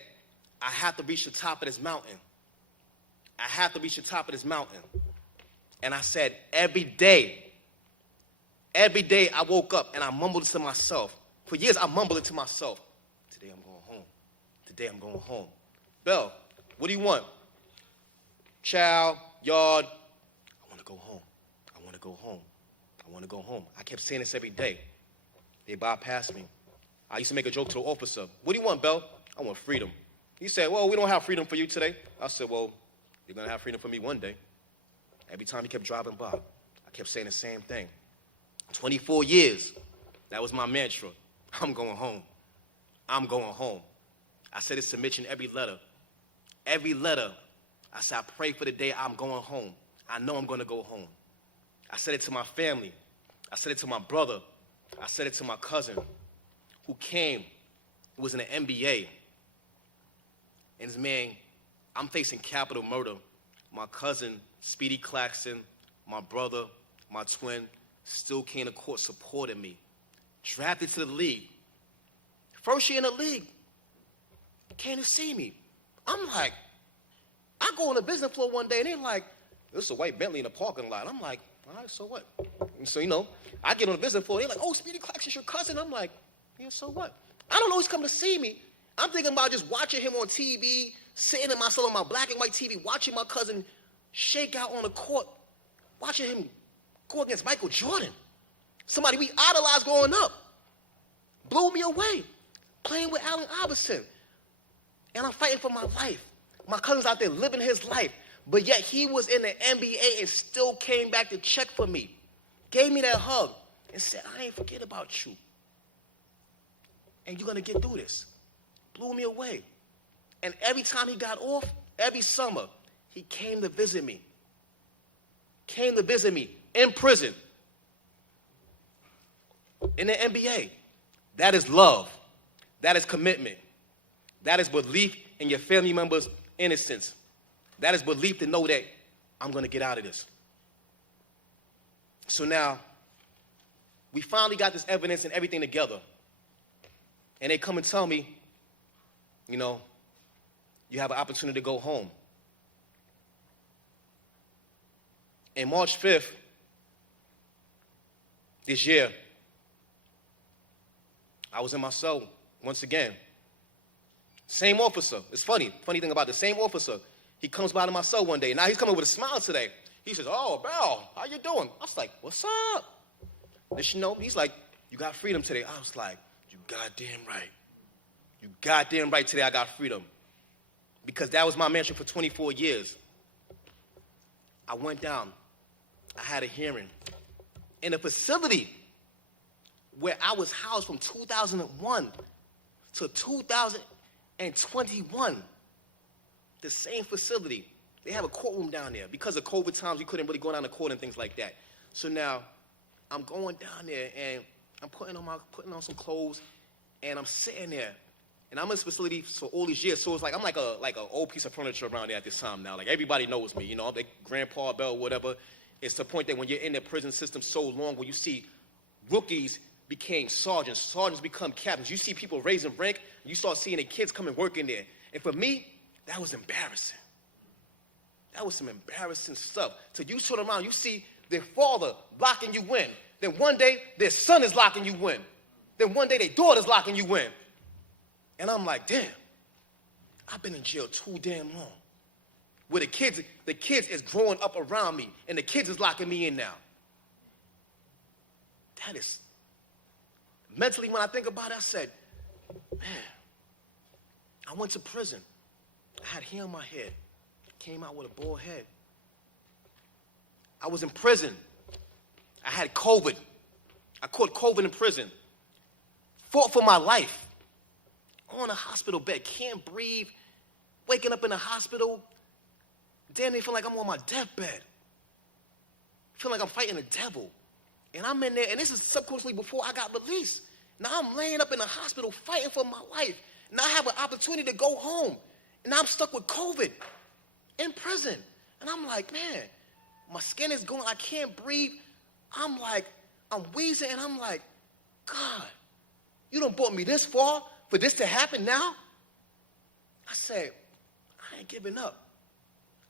I have to reach the top of this mountain. I have to reach the top of this mountain. And I said, every day I woke up and I mumbled it to myself. For years, I mumbled it to myself. Today I'm going home. Today I'm going home. Bell, what do you want? Child, yard. I want to go home. I go home. I want to go home. I kept saying this every day. They bypassed me. I used to make a joke to the officer. What do you want, Bell? I want freedom. He said, well, we don't have freedom for you today. I said, well, you're going to have freedom for me one day. Every time he kept driving by, I kept saying the same thing. 24 years, that was my mantra. I'm going home. I'm going home. I said it's submission every letter. Every letter, I said, I pray for the day I'm going home. I know I'm going to go home. I said it to my family. I said it to my brother. I said it to my cousin who came, who was in the NBA. And this man, I'm facing capital murder. My cousin, Speedy Claxton, my brother, my twin, still came to court supporting me. Drafted to the league. First year in the league. Came to see me. I'm like, I go on the business floor one day and they're like, there's a white Bentley in the parking lot. I'm like, all right, so what? And so, I get on the business floor. They're like, oh, Speedy Claxton's your cousin. I'm like, yeah, so what? I don't know he's coming to see me. I'm thinking about just watching him on TV, sitting in myself on my black and white TV, watching my cousin shake out on the court, watching him go against Michael Jordan. Somebody we idolized growing up. Blew me away. Playing with Allen Iverson. And I'm fighting for my life. My cousin's out there living his life. But yet he was in the NBA and still came back to check for me. Gave me that hug and said, I ain't forget about you. And you're going to get through this. Blew me away. And every time he got off, every summer, he came to visit me. Came to visit me in prison. In the NBA. That is love. That is commitment. That is belief in your family members' innocence. That is belief to know that I'm going to get out of this. So now, we finally got this evidence and everything together. And they come and tell me, you have an opportunity to go home. And March 5th, this year, I was in my cell once again. Same officer. It's funny thing about the same officer. He comes by to my cell one day. Now he's coming with a smile today. He says, oh, Bell, how you doing? I was like, what's up? He's like, you got freedom today. I was like, you goddamn right. You goddamn right today I got freedom. Because that was my mantra for 24 years. I went down. I had a hearing. In a facility where I was housed from 2001 to 2021. The same facility. They have a courtroom down there. Because of COVID times, we couldn't really go down to court and things like that. So now, I'm going down there, and I'm putting on some clothes, and I'm sitting there. And I'm in this facility for all these years, so it's like I'm like a old piece of furniture around there at this time now. Like, everybody knows me, I'm like Grandpa Bell, whatever. It's the point that when you're in the prison system so long, where you see rookies became sergeants, sergeants become captains. You see people raising rank, you start seeing the kids come and work in there. And for me, that was embarrassing. That was some embarrassing stuff. So you turn around, you see their father locking you in. Then one day, their son is locking you in. Then one day, their daughter's locking you in. And I'm like, damn, I've been in jail too damn long. Where the kids is growing up around me, and the kids is locking me in now. That is, mentally when I think about it, I said, man, I went to prison. I had hair on my head. Came out with a bald head. I was in prison. I had COVID. I caught COVID in prison. Fought for my life. On a hospital bed, can't breathe. Waking up in the hospital. Damn, they feel like I'm on my deathbed. Feel like I'm fighting the devil. And I'm in there, and this is subconsciously before I got released. Now I'm laying up in the hospital fighting for my life. Now I have an opportunity to go home. And now I'm stuck with COVID in prison. And I'm like, man, my skin is going, I can't breathe. I'm wheezing, and I'm like, God, you done brought me this far for this to happen now? I said, I ain't giving up.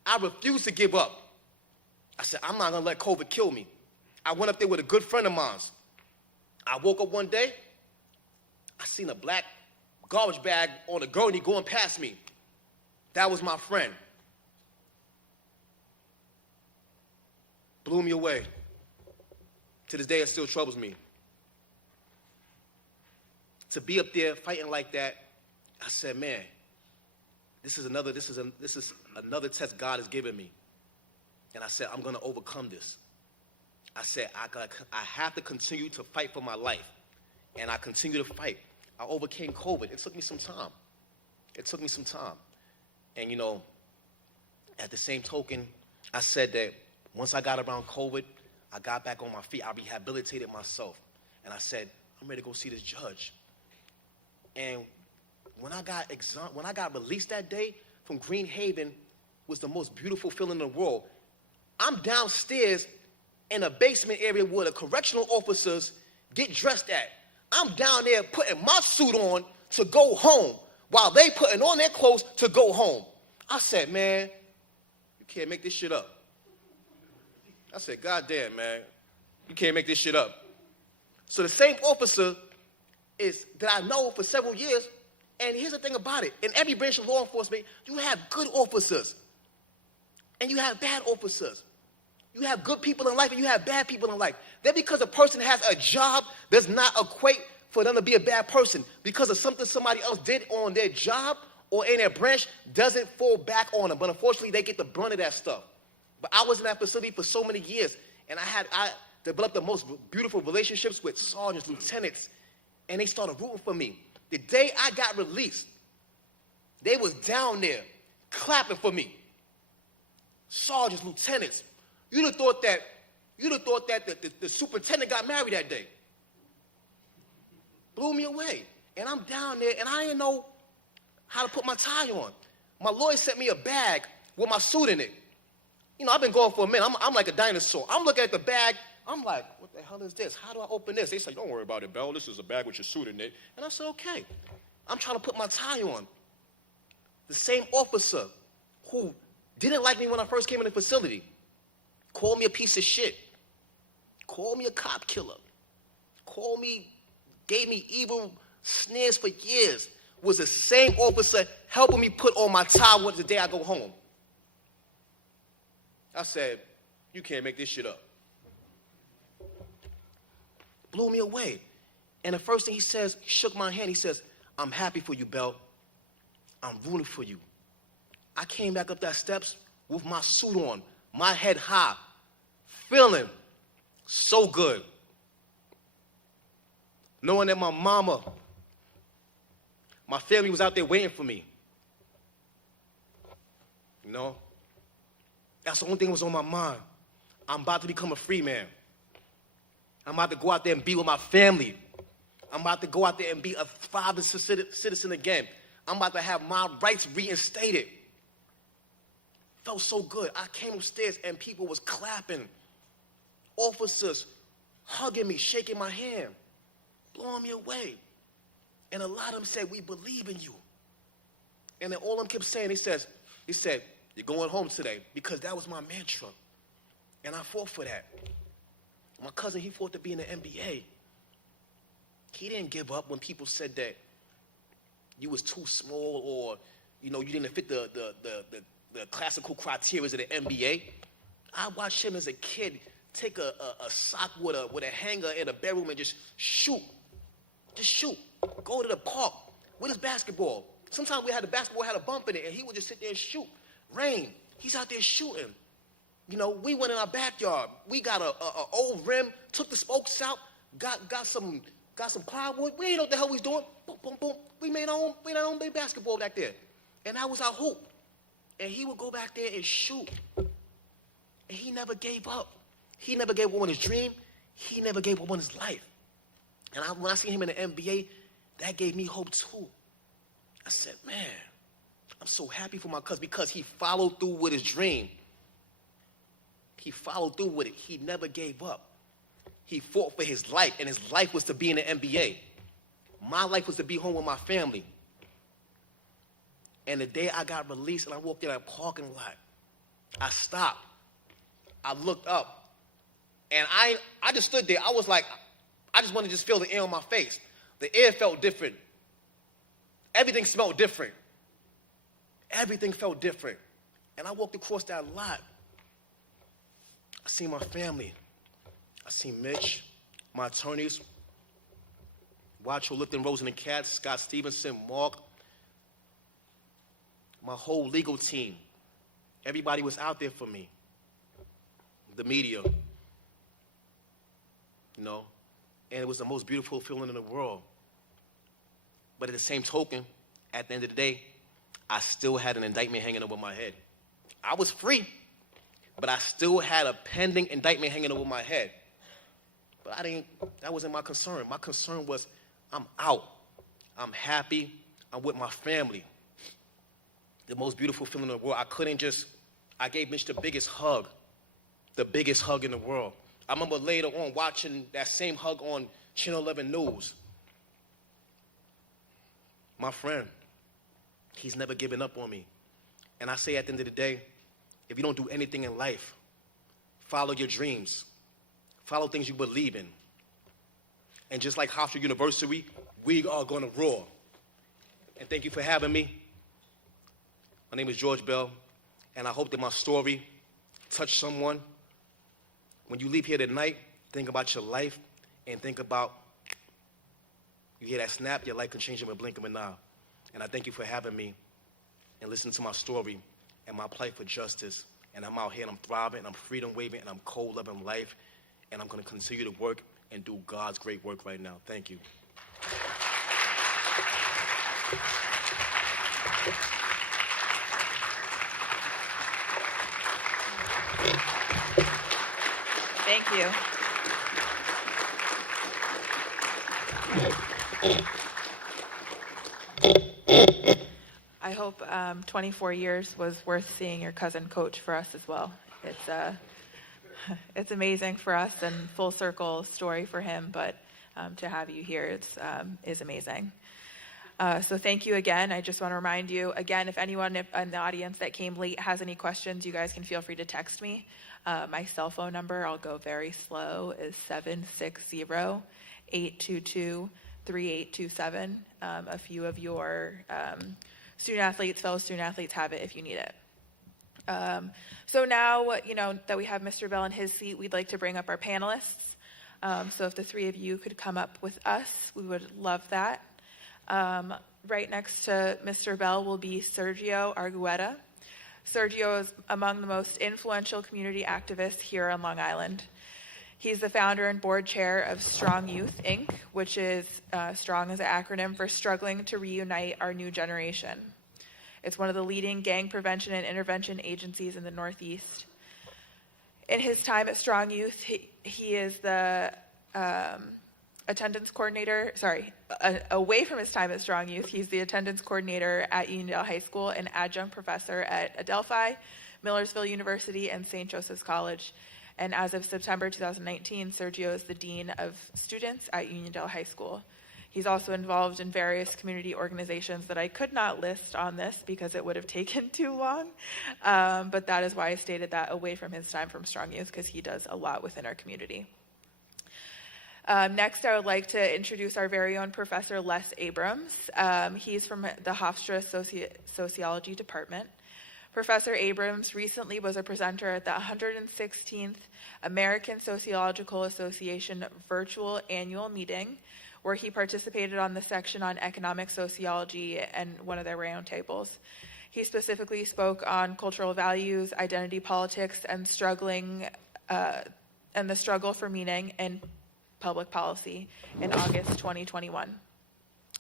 I refuse to give up. I said, I'm not going to let COVID kill me. I went up there with a good friend of mine. I woke up one day, I seen a black garbage bag on a gurney going past me. That was my friend. Blew me away. To this day, it still troubles me. To be up there fighting like that, I said, man, this is another test God has given me. And I said, I'm going to overcome this. I said, I have to continue to fight for my life. And I continue to fight. I overcame COVID. It took me some time. And, at the same token, I said that once I got around COVID, I got back on my feet. I rehabilitated myself. And I said, I'm ready to go see this judge. And when I got released that day from Green Haven, was the most beautiful feeling in the world. I'm downstairs in a basement area where the correctional officers get dressed at. I'm down there putting my suit on to go home while they putting on their clothes to go home. I said, man, you can't make this shit up. I said, God damn, man, you can't make this shit up. So the same officer that I know for several years, and here's the thing about it. In every branch of law enforcement, you have good officers, and you have bad officers. You have good people in life, and you have bad people in life. Then because a person has a job does not equate for them to be a bad person. Because of something somebody else did on their job or in their branch doesn't fall back on them. But unfortunately, they get the brunt of that stuff. But I was in that facility for so many years, and I developed the most beautiful relationships with sergeants, lieutenants, and they started rooting for me. The day I got released, they was down there clapping for me. Sergeants, lieutenants. You'd have thought that the superintendent got married that day. Blew me away. And I'm down there, and I didn't know how to put my tie on. My lawyer sent me a bag with my suit in it. I've been going for a minute. I'm like a dinosaur. I'm looking at the bag. I'm like, what the hell is this? How do I open this? They say, don't worry about it, Bell. This is a bag with your suit in it. And I said, okay. I'm trying to put my tie on. The same officer who didn't like me when I first came in the facility called me a piece of shit, called me a cop killer, gave me evil sneers for years, was the same officer helping me put on my tie the day I go home. I said, you can't make this shit up. Blew me away. And the first thing he says, he shook my hand, he says, I'm happy for you, Bell. I'm rooting for you. I came back up that steps with my suit on, my head high, feeling so good. Knowing that my family was out there waiting for me. That's the only thing that was on my mind. I'm about to become a free man. I'm about to go out there and be with my family. I'm about to go out there and be a father citizen again. I'm about to have my rights reinstated. Felt so good. I came upstairs and people was clapping. Officers hugging me, shaking my hand, blowing me away. And a lot of them said, we believe in you. And then all of them kept saying, he said, you're going home today, because that was my mantra. And I fought for that. My cousin, he fought to be in the NBA. He didn't give up when people said that you was too small or, you didn't fit the classical criteria of the NBA. I watched him as a kid take a sock with a hanger in a bedroom and just shoot. Just shoot. Go to the park with his basketball. Sometimes the basketball had a bump in it, and he would just sit there and shoot. Rain. He's out there shooting. We went in our backyard. We got a old rim, took the spokes out, got some plywood. We didn't know what the hell we was doing. Boom, boom, boom. We made our own big basketball back there. And that was our hoop. And he would go back there and shoot. And he never gave up. He never gave up on his dream. He never gave up on his life. And when I seen him in the NBA, that gave me hope too. I said, man, I'm so happy for my cousin because he followed through with his dream. He followed through with it. He never gave up. He fought for his life, and his life was to be in the NBA. My life was to be home with my family. And the day I got released and I walked in that parking lot, I stopped. I looked up. And I just stood there. I was like, I just wanted to just feel the air on my face. The air felt different. Everything smelled different. Everything felt different. And I walked across that lot. I seen my family. I see Mitch, my attorneys, Wacho, Lipton, Rosen, and Katz, Scott Stevenson, Mark, my whole legal team. Everybody was out there for me. The media, and it was the most beautiful feeling in the world. But at the same token, at the end of the day, I still had an indictment hanging over my head. I was free, but I still had a pending indictment hanging over my head. But that wasn't my concern. My concern was, I'm out. I'm happy. I'm with my family. The most beautiful feeling in the world. I gave Mitch the biggest hug in the world. I remember later on watching that same hug on Channel 11 News. My friend, he's never given up on me. And I say at the end of the day, if you don't do anything in life, follow your dreams. Follow things you believe in. And just like Hofstra University, we are going to roar. And thank you for having me. My name is George Bell, and I hope that my story touched someone. When you leave here tonight, think about your life and think about, you hear that snap, your life can change in a blink of an eye. And I thank you for having me and listening to my story and my plight for justice. And I'm out here and I'm thriving and I'm freedom waving and I'm cold loving life. And I'm going to continue to work and do God's great work right now. Thank you. Thank you. I hope 24 years was worth seeing your cousin coach for us as well. It's amazing for us and full circle story for him, but to have you here is amazing. So thank you again. I just want to remind you again, if anyone in the audience that came late has any questions, you guys can feel free to text me. My cell phone number, I'll go very slow, is 760-822-3827. A few of your fellow student athletes have it if you need it. So now, that we have Mr. Bell in his seat, we'd like to bring up our panelists. So if the three of you could come up with us, we would love that. Right next to Mr. Bell will be Sergio Arguetta. Sergio is among the most influential community activists here on Long Island. He's the founder and board chair of Strong Youth, Inc., which is STRONG as an acronym for Struggling to Reunite Our New Generation. It's one of the leading gang prevention and intervention agencies in the Northeast. In his time at Strong Youth, he is the attendance coordinator, away from his time at Strong Youth, he's the attendance coordinator at Uniondale High School and adjunct professor at Adelphi, Millersville University, and St. Joseph's College. And as of September 2019, Sergio is the dean of students at Uniondale High School. He's also involved in various community organizations that I could not list on this because it would have taken too long. But that is why I stated that away from his time from Strong Youth, because he does a lot within our community. Next, I would like to introduce our very own Professor Les Abrams. He's from the Hofstra Sociology Department. Professor Abrams recently was a presenter at the 116th American Sociological Association virtual annual meeting, where he participated on the section on economic sociology and one of their roundtables. He specifically spoke on cultural values, identity politics, and the struggle for meaning in public policy in August 2021.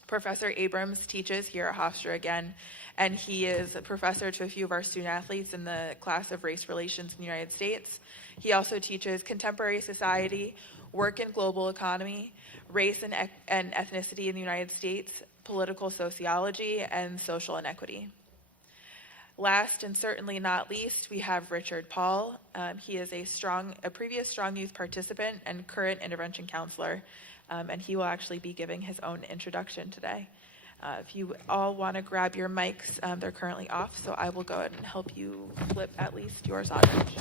Professor Abrams teaches here at Hofstra again, and he is a professor to a few of our student athletes in the class of race relations in the United States. He also teaches contemporary society, work in global economy, race and ethnicity in the United States, political sociology, and social inequity. Last and certainly not least, we have Richard Paul. He is a previous Strong Youth participant and current intervention counselor, and he will actually be giving his own introduction today. If you all want to grab your mics, they're currently off, so I will go ahead and help you flip at least yours on, Rich.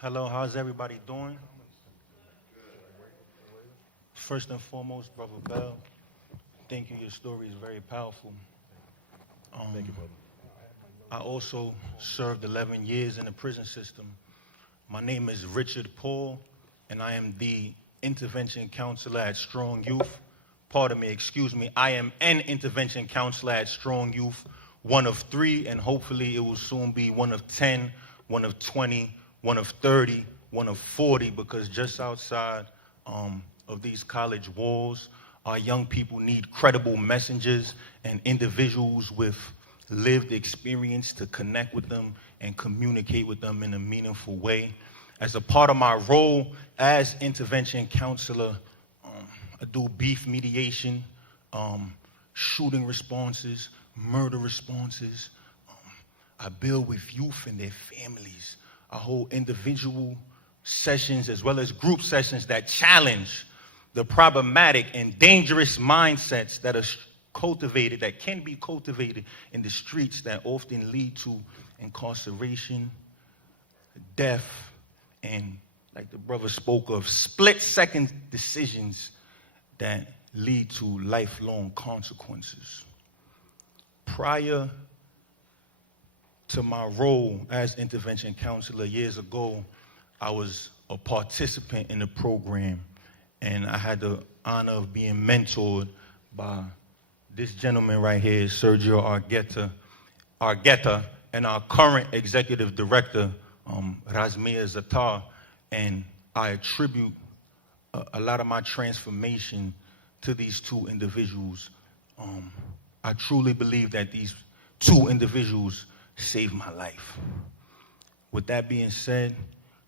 Hello, how's everybody doing? First and foremost, Brother Bell, thank you. Your story is very powerful. Thank you, brother. I also served 11 years in the prison system. My name is Richard Paul, and I am the intervention counselor at Strong Youth. Pardon me, excuse me. I am an intervention counselor at Strong Youth, one of 3, and hopefully it will soon be one of 10, one of 20, one of 30, one of 40, because just outside of these college walls, our young people need credible messengers and individuals with lived experience to connect with them and communicate with them in a meaningful way. As a part of my role as intervention counselor, I do beef mediation, shooting responses, murder responses. I build with youth and their families. I hold individual sessions as well as group sessions that challenge the problematic and dangerous mindsets that are cultivated, that can be cultivated in the streets, that often lead to incarceration, death, and, like the brother spoke of, split-second decisions that lead to lifelong consequences. Prior to my role as intervention counselor years ago, I was a participant in the program, and I had the honor of being mentored by this gentleman right here, Sergio Arguetta, and our current executive director, Razmia Zatar, and I attribute a lot of my transformation to these 2 individuals. I truly believe that these 2 individuals saved my life. With that being said,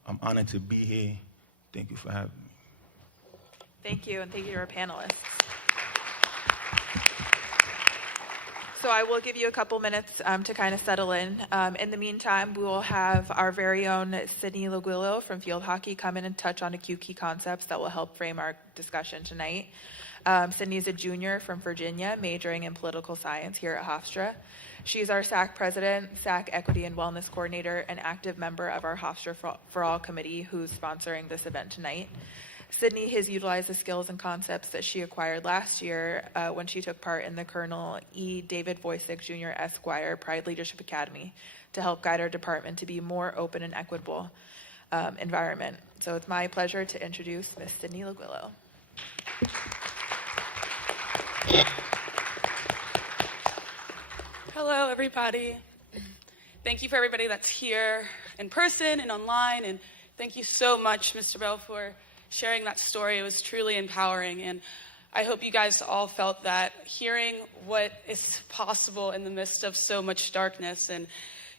I'm honored to be here. Thank you for having me. Thank you, and thank you to our panelists. So I will give you a couple minutes to kind of settle in. In the meantime, we will have our very own Sydney Laguillo from field hockey come in and touch on a few key concepts that will help frame our discussion tonight. Sydney is a junior from Virginia, majoring in political science here at Hofstra. She's our SAC president, SAC Equity and Wellness Coordinator, and active member of our Hofstra for All committee who's sponsoring this event tonight. Sydney has utilized the skills and concepts that she acquired last year when she took part in the Colonel E. David Voysick Jr. Esquire Pride Leadership Academy to help guide our department to be a more open and equitable environment. So it's my pleasure to introduce Ms. Sydney Laguillo. Hello, everybody. Thank you for everybody that's here in person and online, and thank you so much, Mr. Bell, for sharing that story. It was truly empowering, and I hope you guys all felt that, hearing what is possible in the midst of so much darkness, and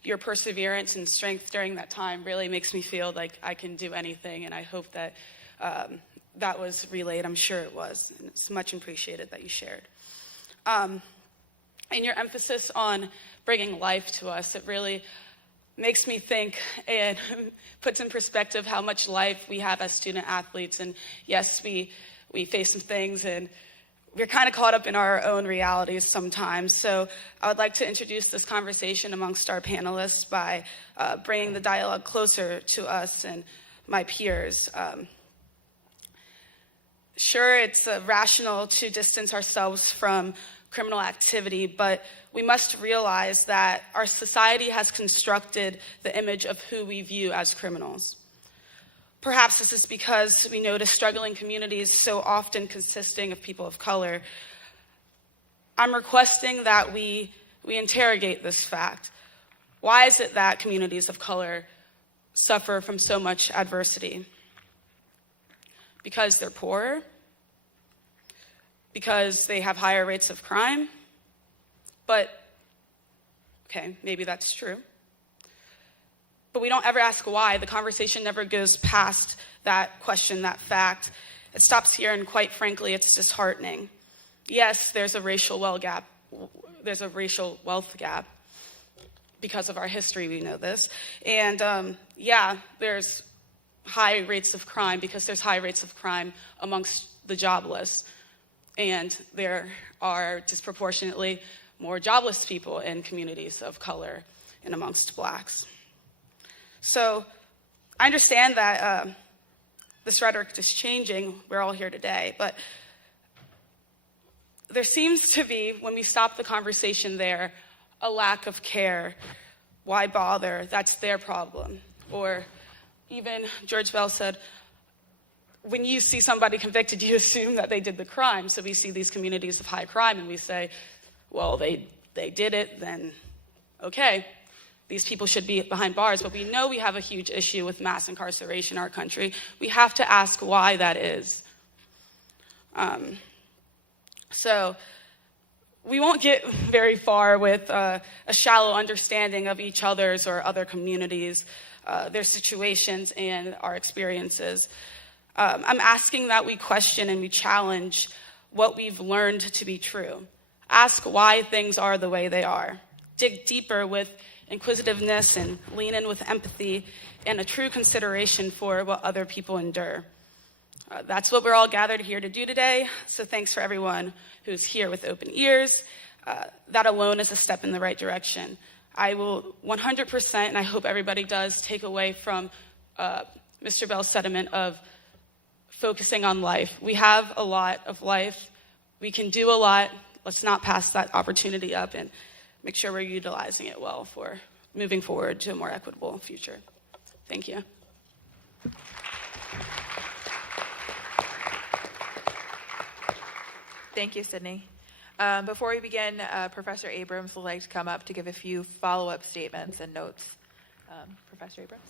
your perseverance and strength during that time really makes me feel like I can do anything, and I hope that that was relayed. I'm sure it was, and it's much appreciated that you shared. And your emphasis on bringing life to us, it really makes me think and puts in perspective how much life we have as student athletes. And yes, we face some things, and we're kind of caught up in our own realities sometimes. So I would like to introduce this conversation amongst our panelists by bringing the dialogue closer to us and my peers. Sure, it's rational to distance ourselves from criminal activity, but we must realize that our society has constructed the image of who we view as criminals. Perhaps this is because we notice struggling communities so often consisting of people of color. I'm requesting that we interrogate this fact. Why is it that communities of color suffer from so much adversity? Because they're poorer? Because they have higher rates of crime? But, okay, maybe that's true. But we don't ever ask why. The conversation never goes past that question, that fact. It stops here, and quite frankly, it's disheartening. Yes, there's a racial wealth gap. There's a racial wealth gap. Because of our history, we know this. And yeah, there's high rates of crime because there's high rates of crime amongst the jobless. And there are disproportionately more jobless people in communities of color and amongst blacks. So I understand that this rhetoric is changing. We're all here today. But there seems to be, when we stop the conversation there, a lack of care why bother? That's their problem. Or even George Bell said, when you see somebody convicted, you assume that they did the crime. So we see these communities of high crime and we say, well, they did it, then okay, these people should be behind bars. But we know we have a huge issue with mass incarceration in our country. We have to ask why that is. So we won't get very far with a shallow understanding of each other's or other communities, their situations and our experiences. I'm asking that we question and we challenge what we've learned to be true. Ask why things are the way they are. Dig deeper with inquisitiveness and lean in with empathy and a true consideration for what other people endure. That's what we're all gathered here to do today. So thanks for everyone who's here with open ears. That alone is a step in the right direction. I will 100%, and I hope everybody does, take away from Mr. Bell's sentiment of focusing on life. We have a lot of life. We can do a lot. Let's not pass that opportunity up and make sure we're utilizing it well for moving forward to a more equitable future. Thank you. Thank you, Sydney. Before we begin, Professor Abrams would like to come up to give a few follow-up statements and notes. Professor Abrams?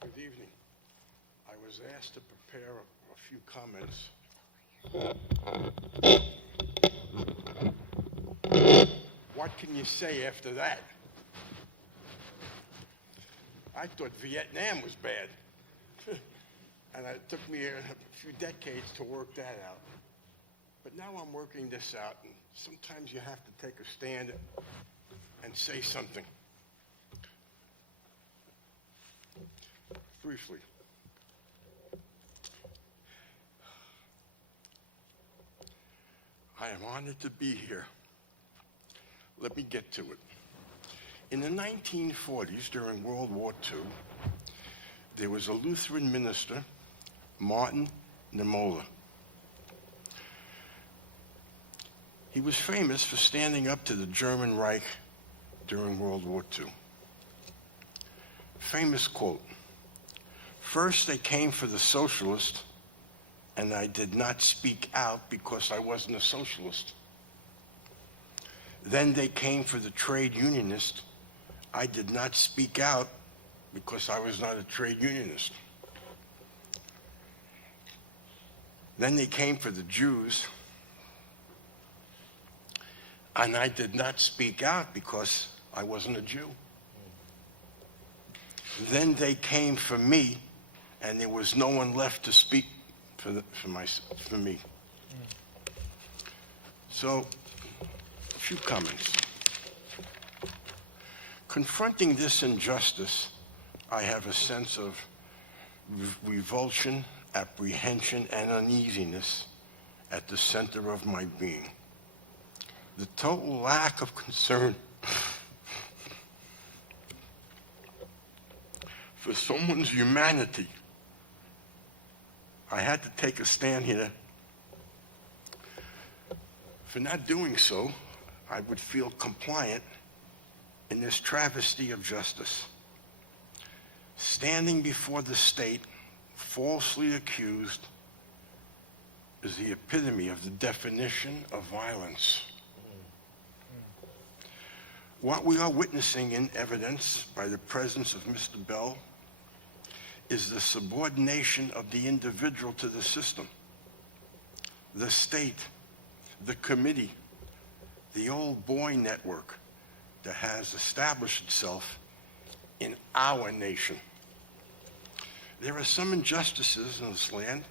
Good evening. I was asked to prepare a few comments. What can you say after that? I thought Vietnam was bad. And it took me a few decades to work that out. But now I'm working this out, and sometimes you have to take a stand and say something. Briefly. I am honored to be here. Let me get to it. In the 1940s, during World War II, there was a Lutheran minister, Martin Niemöller. He was famous for standing up to the German Reich during World War II. Famous quote, "First they came for the socialist, and I did not speak out because I wasn't a socialist. Then they came for the trade unionist. I did not speak out because I was not a trade unionist. Then they came for the Jews, and I did not speak out because I wasn't a Jew. Then they came for me, and there was no one left to speak for me." So, a few comments. Confronting this injustice, I have a sense of revulsion, apprehension, and uneasiness at the center of my being. The total lack of concern for someone's humanity. I had to take a stand here. For not doing so, I would feel compliant in this travesty of justice. Standing before the state, falsely accused, is the epitome of the definition of violence. What we are witnessing in evidence by the presence of Mr. Bell is the subordination of the individual to the system, the state, the committee, the old boy network that has established itself in our nation. There are some injustices in this land,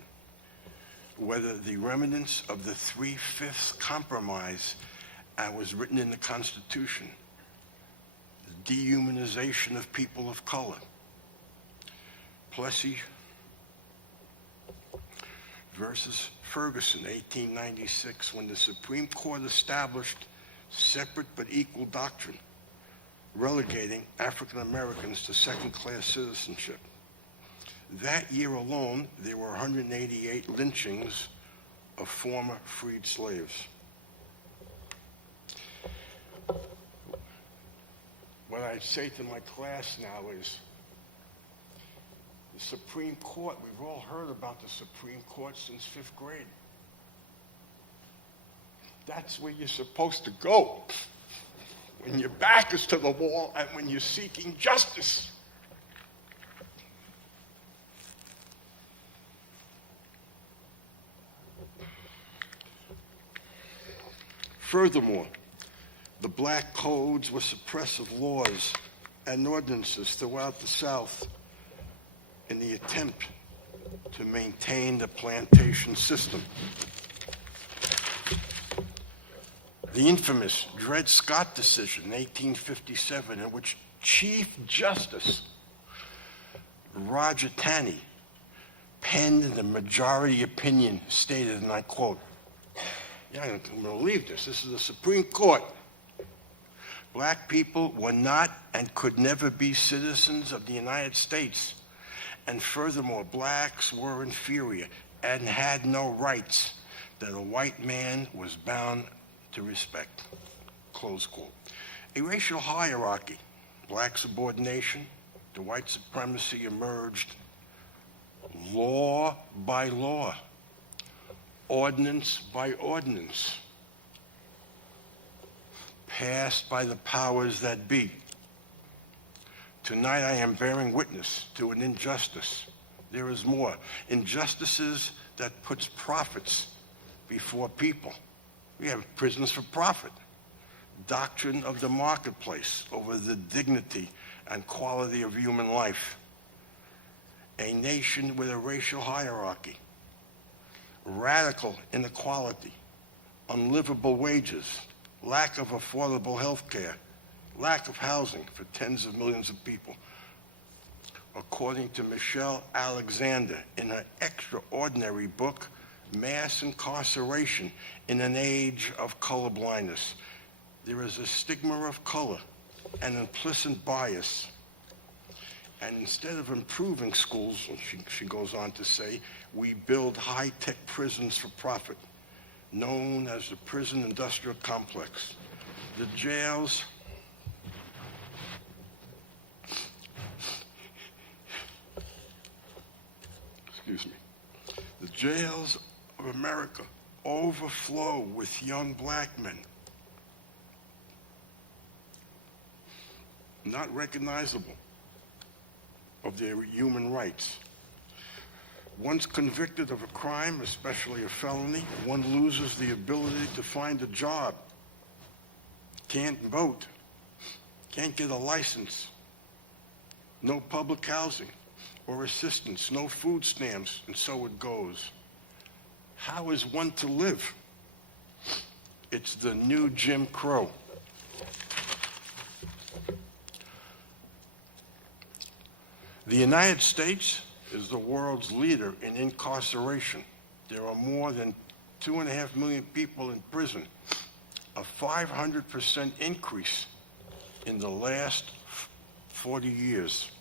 whether the remnants of the 3/5 compromise that was written in the Constitution, the dehumanization of people of color, Plessy versus Ferguson, 1896, when the Supreme Court established separate but equal doctrine, relegating African Americans to second-class citizenship. That year alone, there were 188 lynchings of former freed slaves. What I say to my class now is, the Supreme Court, we've all heard about the Supreme Court since 5th grade. That's where you're supposed to go when your back is to the wall and when you're seeking justice. Furthermore, the black codes were suppressive laws and ordinances throughout the South in the attempt to maintain the plantation system. The infamous Dred Scott decision in 1857, in which Chief Justice Roger Taney penned the majority opinion, stated, and I quote, "Yeah, I don't believe this. This is the Supreme Court. Black people were not and could never be citizens of the United States. And furthermore, blacks were inferior and had no rights that a white man was bound to respect." Close quote. A racial hierarchy, black subordination to white supremacy emerged law by law, ordinance by ordinance, passed by the powers that be. Tonight I am bearing witness to an injustice. There is more. Injustices that puts profits before people. We have prisons for profit. Doctrine of the marketplace over the dignity and quality of human life. A nation with a racial hierarchy. Radical inequality. Unlivable wages. Lack of affordable health care. Lack of housing for tens of millions of people. According to Michelle Alexander in her extraordinary book, Mass Incarceration in an Age of Colorblindness, there is a stigma of color and implicit bias. And instead of improving schools, she goes on to say, we build high-tech prisons for profit, known as the prison industrial complex. The jails The jails of America overflow with young black men, not recognizable of their human rights. Once convicted of a crime, especially a felony, one loses the ability to find a job, can't vote, can't get a license, no public housing or assistance, no food stamps, and so it goes. How is one to live? It's the new Jim Crow. The United States is the world's leader in incarceration. There are more than 2.5 million people in prison, a 500% increase in the last 40 years.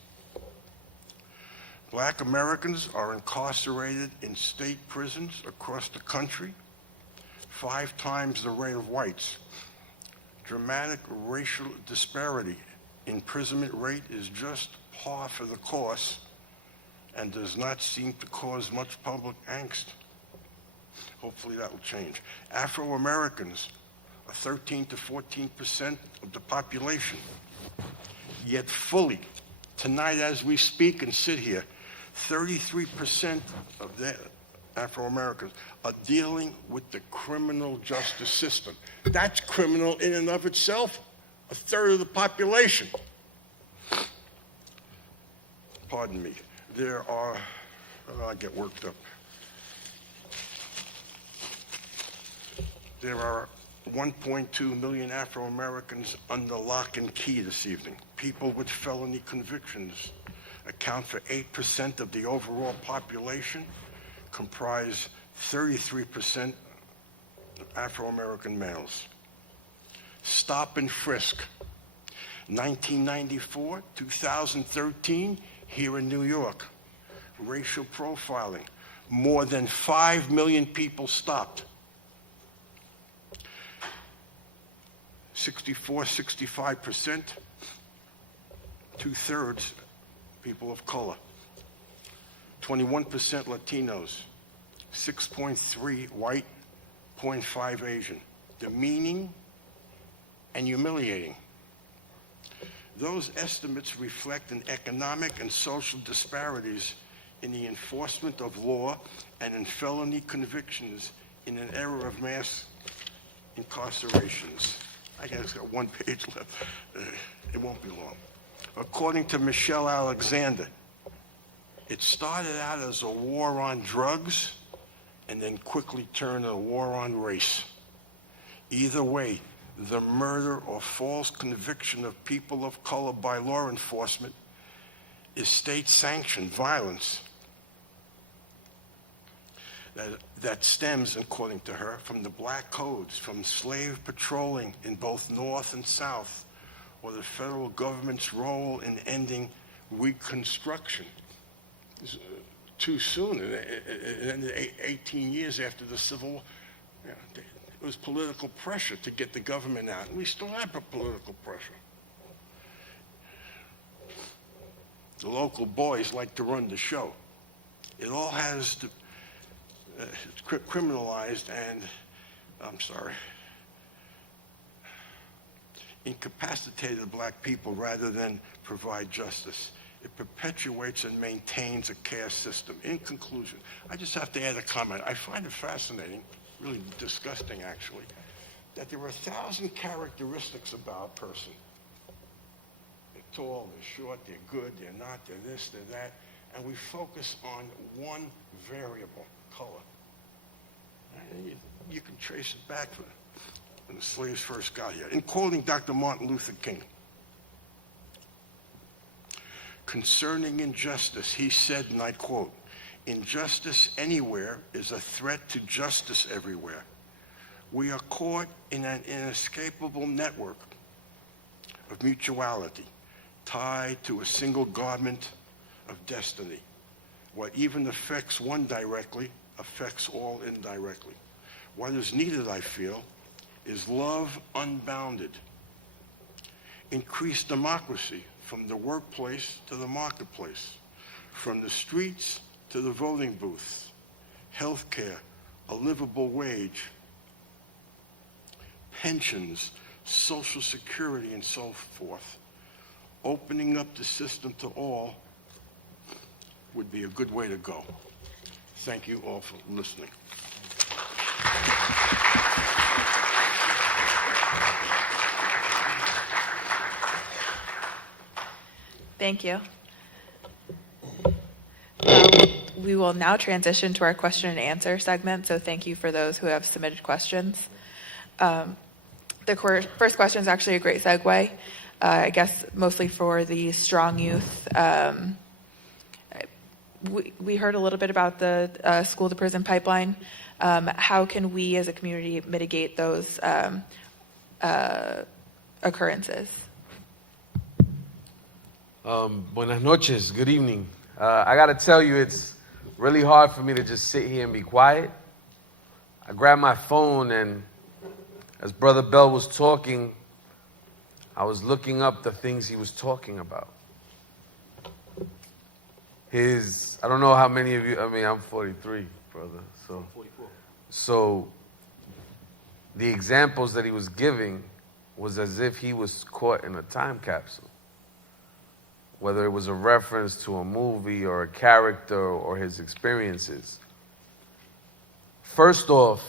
Black Americans are incarcerated in state prisons across the country, 5 times the rate of whites. Dramatic racial disparity. Imprisonment rate is just par for the course and does not seem to cause much public angst. Hopefully that will change. Afro-Americans are 13 to 14% of the population, yet fully, tonight as we speak and sit here, 33% of the Afro-Americans are dealing with the criminal justice system. That's criminal in and of itself, a third of the population. Pardon me. There are, I get worked up. There are 1.2 million Afro-Americans under lock and key this evening. People with felony convictions account for 8% of the overall population, comprise 33% of Afro-American males. Stop and frisk. 1994, 2013, here in New York. racial profiling. More than 5 million people stopped. 65%, two-thirds people of color. 21% Latinos, 6.3 white, 0.5 Asian. Demeaning and humiliating. Those estimates reflect an economic and social disparities in the enforcement of law and in felony convictions in an era of mass incarcerations. I guess it's got one page left. It won't be long. According to Michelle Alexander, it started out as a war on drugs and then quickly turned a war on race. Either way, the murder or false conviction of people of color by law enforcement is state-sanctioned violence that stems, according to her, from the black codes, from slave patrolling in both North and South, or the federal government's role in ending Reconstruction. Too soon. It ended 18 years after the Civil War. It was political pressure to get the government out. And we still have political pressure. The local boys like to run the show. It all has to criminalized and, incapacitated black people rather than provide justice. It perpetuates and maintains a caste system. In conclusion, I just have to add a comment. I find it fascinating, really disgusting actually, that there are 1,000 characteristics about a person. They're tall, they're short, they're good, they're not, they're this, they're that, and we focus on one variable, color. And you can trace it back to when the slaves first got here. In quoting Dr. Martin Luther King, concerning injustice, he said, and I quote, "Injustice anywhere is a threat to justice everywhere. We are caught in an inescapable network of mutuality, tied to a single garment of destiny. What even affects one directly affects all indirectly. What is needed, I feel, is love unbounded, increased democracy from the workplace to the marketplace, from the streets to the voting booths, health care, a livable wage, pensions, Social Security, and so forth. Opening up the system to all would be a good way to go." Thank you all for listening. Thank you. We will now transition to our question and answer segment, so thank you for those who have submitted questions. The first question is actually a great segue, I guess mostly for the strong youth. We heard a little bit about the school-to-prison pipeline. How can we as a community mitigate those occurrences? Buenas noches, good evening. I gotta tell you, it's really hard for me to just sit here and be quiet. I grabbed my phone, and as Brother Bell was talking, I was looking up the things he was talking about. I don't know how many of you, I'm 43, brother, so. 44. So, the examples that he was giving was as if he was caught in a time capsule. Whether it was a reference to a movie or a character or his experiences. First off,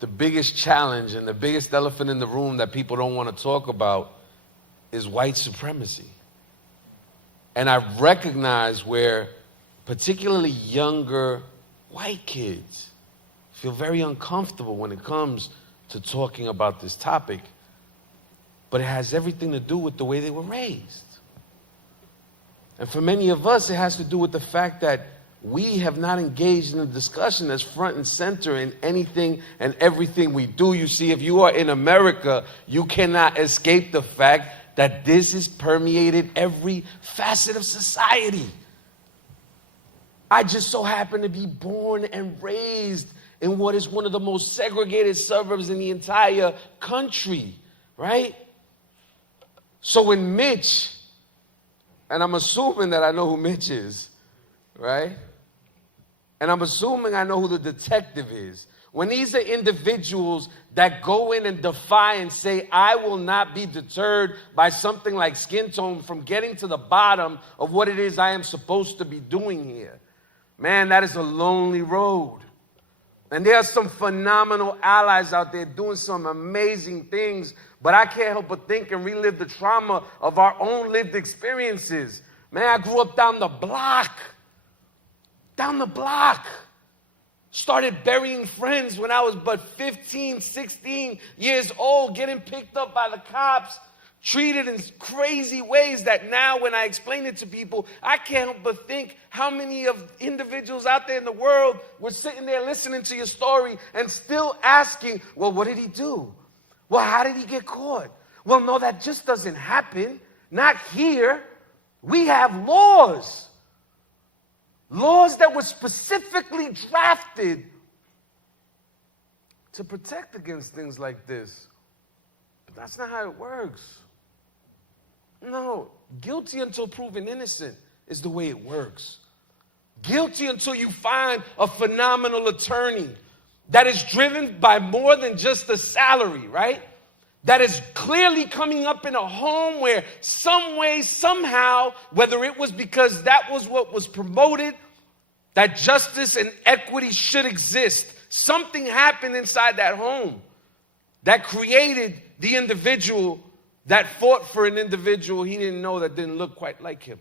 the biggest challenge and the biggest elephant in the room that people don't want to talk about is white supremacy. And I recognize where particularly younger white kids feel very uncomfortable when it comes to talking about this topic, but it has everything to do with the way they were raised. And for many of us, it has to do with the fact that we have not engaged in a discussion that's front and center in anything and everything we do. You see, if you are in America, you cannot escape the fact that this has permeated every facet of society. I just so happen to be born and raised in what is one of the most segregated suburbs in the entire country, right? So when Mitch, and I'm assuming that I know who Mitch is, right? And I'm assuming I know who the detective is. When these are individuals that go in and defy and say, I will not be deterred by something like skin tone from getting to the bottom of what it is I am supposed to be doing here. Man, that is a lonely road. And there are some phenomenal allies out there doing some amazing things, but I can't help but think and relive the trauma of our own lived experiences. Man, I grew up down the block. Down the block. Started burying friends when I was but 15, 16 years old, getting picked up by the cops, treated in crazy ways that now when I explain it to people, I can't help but think how many of individuals out there in the world were sitting there listening to your story and still asking, well, what did he do? Well, how did he get caught? Well, no, that just doesn't happen. Not here. We have laws. Laws that were specifically drafted to protect against things like this. But that's not how it works. No, guilty until proven innocent is the way it works. Guilty until you find a phenomenal attorney that is driven by more than just a salary, right? That is clearly coming up in a home where some way, somehow, whether it was because that was what was promoted, that justice and equity should exist, something happened inside that home that created the individual that fought for an individual he didn't know that didn't look quite like him.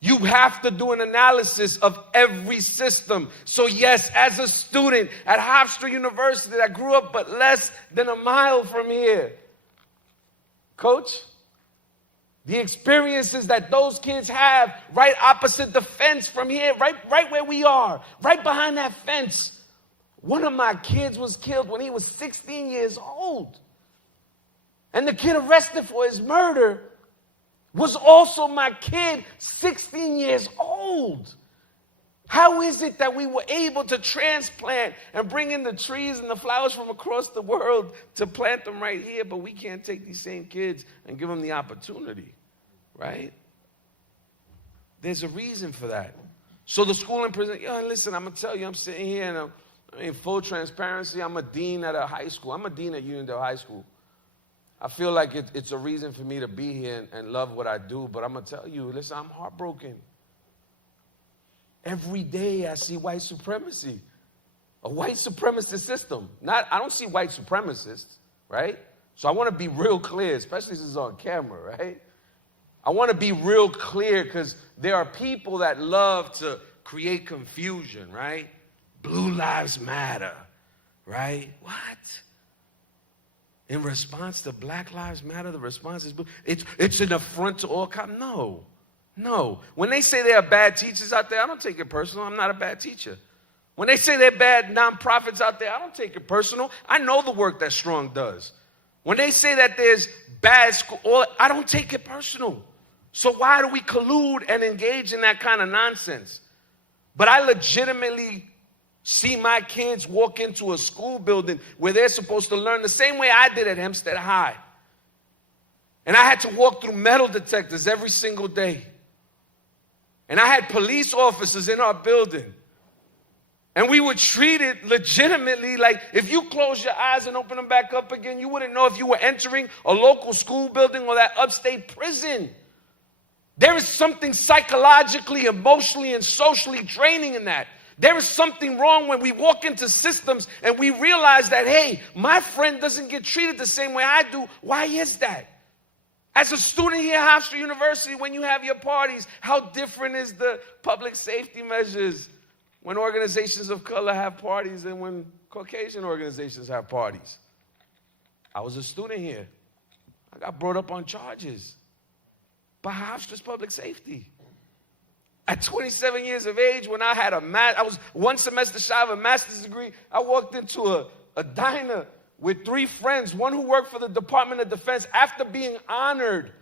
You have to do an analysis of every system. So yes, as a student at Hofstra University, I grew up but less than a mile from here. Coach, the experiences that those kids have right opposite the fence from here, right where we are, right behind that fence. One of my kids was killed when he was 16 years old. And the kid arrested for his murder was also my kid, 16 years old. How is it that we were able to transplant and bring in the trees and the flowers from across the world to plant them right here, but we can't take these same kids and give them the opportunity, right? There's a reason for that. So the school and prison, listen, I'm going to tell you, I'm sitting here and in full transparency, I'm a dean at a high school. I'm a dean at Uniondale High School. I feel like it's a reason for me to be here and love what I do, but I'm going to tell you, listen, I'm heartbroken. Every day I see white supremacy, a white supremacist system. I don't see white supremacists, right? So I want to be real clear, especially since it's on camera, right? I want to be real clear because there are people that love to create confusion, right? Blue lives matter, right? What? In response to Black Lives Matter, the response is, it's an affront to all cops. No. When they say there are bad teachers out there, I don't take it personal. I'm not a bad teacher. When they say there are bad nonprofits out there, I don't take it personal. I know the work that Strong does. When they say that there's bad school, I don't take it personal. So why do we collude and engage in that kind of nonsense? But I legitimately see my kids walk into a school building where they're supposed to learn the same way I did at Hempstead High. And I had to walk through metal detectors every single day. And I had police officers in our building. And we were treated legitimately like if you close your eyes and open them back up again, you wouldn't know if you were entering a local school building or that upstate prison. There is something psychologically, emotionally, and socially draining in that. There is something wrong when we walk into systems and we realize that, hey, my friend doesn't get treated the same way I do. Why is that? As a student here at Hofstra University, when you have your parties, how different is the public safety measures when organizations of color have parties and when Caucasian organizations have parties? I was a student here. I got brought up on charges by Hofstra's public safety. At 27 years of age, when I had I was one semester shy of a master's degree, I walked into a diner with 3 friends, one who worked for the Department of Defense, after being honored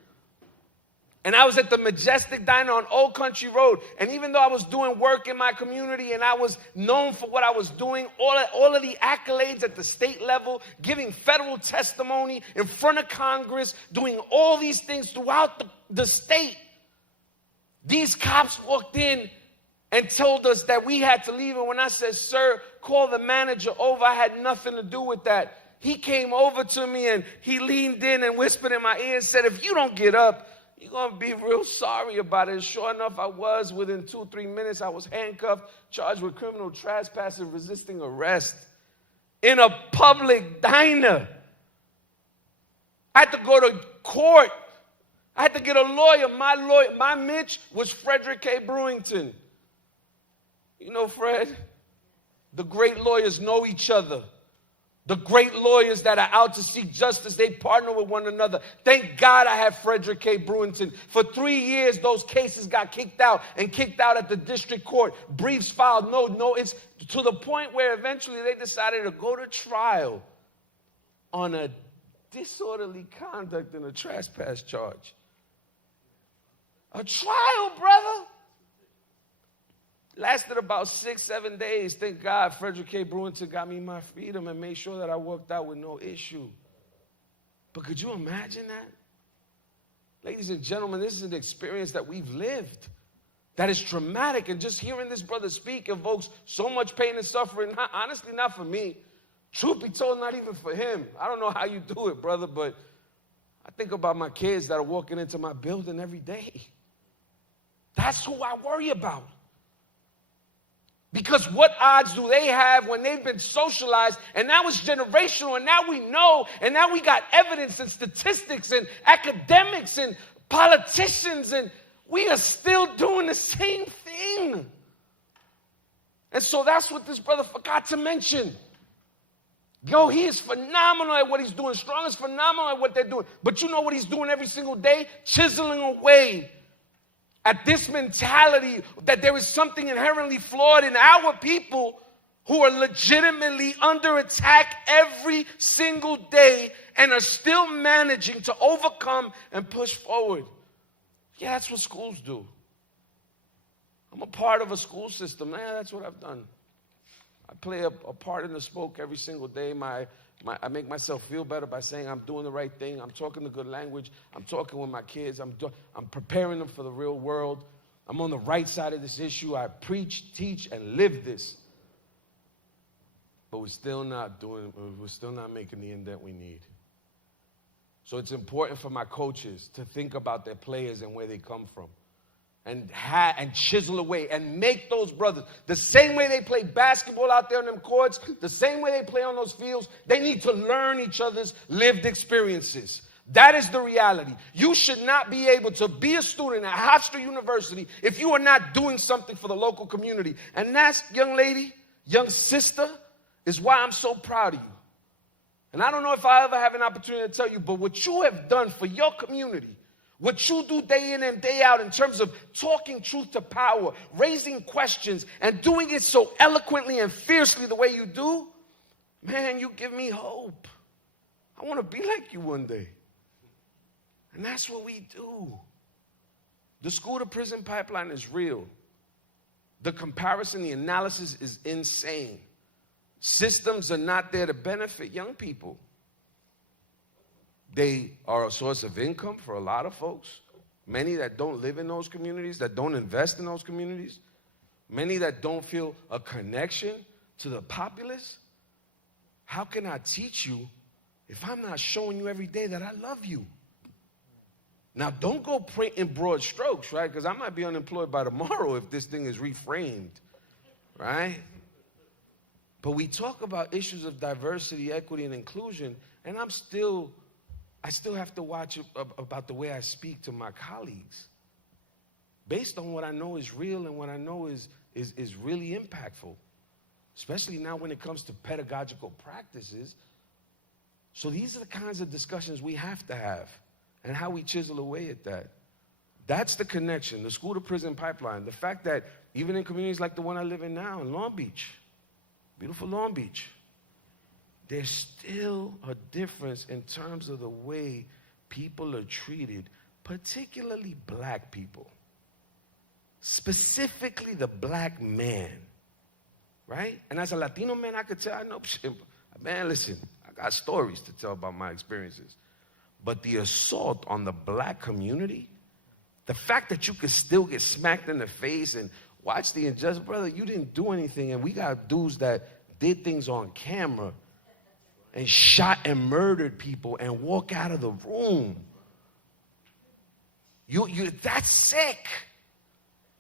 And I was at the Majestic Diner on Old Country Road. And even though I was doing work in my community and I was known for what I was doing, all of the accolades at the state level, giving federal testimony in front of Congress, doing all these things throughout the state, these cops walked in and told us that we had to leave. And when I said, sir, call the manager over, I had nothing to do with that. He came over to me and he leaned in and whispered in my ear and said, if you don't get up, you're going to be real sorry about it. And sure enough, I was. Within 2-3 minutes, I was handcuffed, charged with criminal trespass and resisting arrest in a public diner. I had to go to court. I had to get a lawyer. My Mitch was Frederick K. Brewington. You know, Fred, the great lawyers know each other. The great lawyers that are out to seek justice, they partner with one another. Thank God I have Frederick K. Brewington. For 3 years, those cases got kicked out at the district court. Briefs filed, no, it's to the point where eventually they decided to go to trial on a disorderly conduct and a trespass charge. A trial, brother. Lasted about 6-7 days. Thank God Frederick K. Brewington got me my freedom and made sure that I worked out with no issue. But could you imagine that? Ladies and gentlemen, this is an experience that we've lived that is traumatic. And just hearing this brother speak evokes so much pain and suffering. Honestly, not for me. Truth be told, not even for him. I don't know how you do it, brother, but I think about my kids that are walking into my building every day. That's who I worry about. Because what odds do they have when they've been socialized and now it's generational and now we know and now we got evidence and statistics and academics and politicians and we are still doing the same thing. And so that's what this brother forgot to mention. Yo, he is phenomenal at what he's doing. Strong is phenomenal at what they're doing. But you know what he's doing every single day? Chiseling away at this mentality that there is something inherently flawed in our people who are legitimately under attack every single day and are still managing to overcome and push forward. Yeah, that's what schools do. I'm a part of a school system. That's what I've done. I play a part in the smoke every single day. I make myself feel better by saying I'm doing the right thing. I'm talking the good language. I'm talking with my kids. I'm preparing them for the real world. I'm on the right side of this issue. I preach, teach, and live this. But we're still not making the indent we need. So it's important for my coaches to think about their players and where they come from. And chisel away and make those brothers. The same way they play basketball out there on them courts, the same way they play on those fields, they need to learn each other's lived experiences. That is the reality. You should not be able to be a student at Hofstra University if you are not doing something for the local community. And that's, young lady, young sister, is why I'm so proud of you. And I don't know if I ever have an opportunity to tell you, but what you have done for your community, what you do day in and day out in terms of talking truth to power, raising questions, and doing it so eloquently and fiercely the way you do, man, you give me hope. I want to be like you one day. And that's what we do. The school-to-prison pipeline is real. The comparison, the analysis is insane. Systems are not there to benefit young people. They are a source of income for a lot of folks. Many that don't live in those communities, that don't invest in those communities. Many that don't feel a connection to the populace. How can I teach you if I'm not showing you every day that I love you? Now, don't go print in broad strokes, right? Because I might be unemployed by tomorrow if this thing is reframed, right? But we talk about issues of diversity, equity, and inclusion, and I still have to watch about the way I speak to my colleagues based on what I know is real and what I know is really impactful, especially now when it comes to pedagogical practices. So these are the kinds of discussions we have to have and how we chisel away at that. That's the connection, the school-to-prison pipeline. The fact that even in communities like the one I live in now, in Long Beach, beautiful Long Beach, there's still a difference in terms of the way people are treated particularly black people, specifically the black man, right? And as a Latino man, I could tell, I know, man, listen, I got stories to tell about my experiences. But the assault on the black community, the fact that you could still get smacked in the face and watch the injustice, brother, you didn't do anything. And we got dudes that did things on camera and shot and murdered people and walk out of the room. That's sick.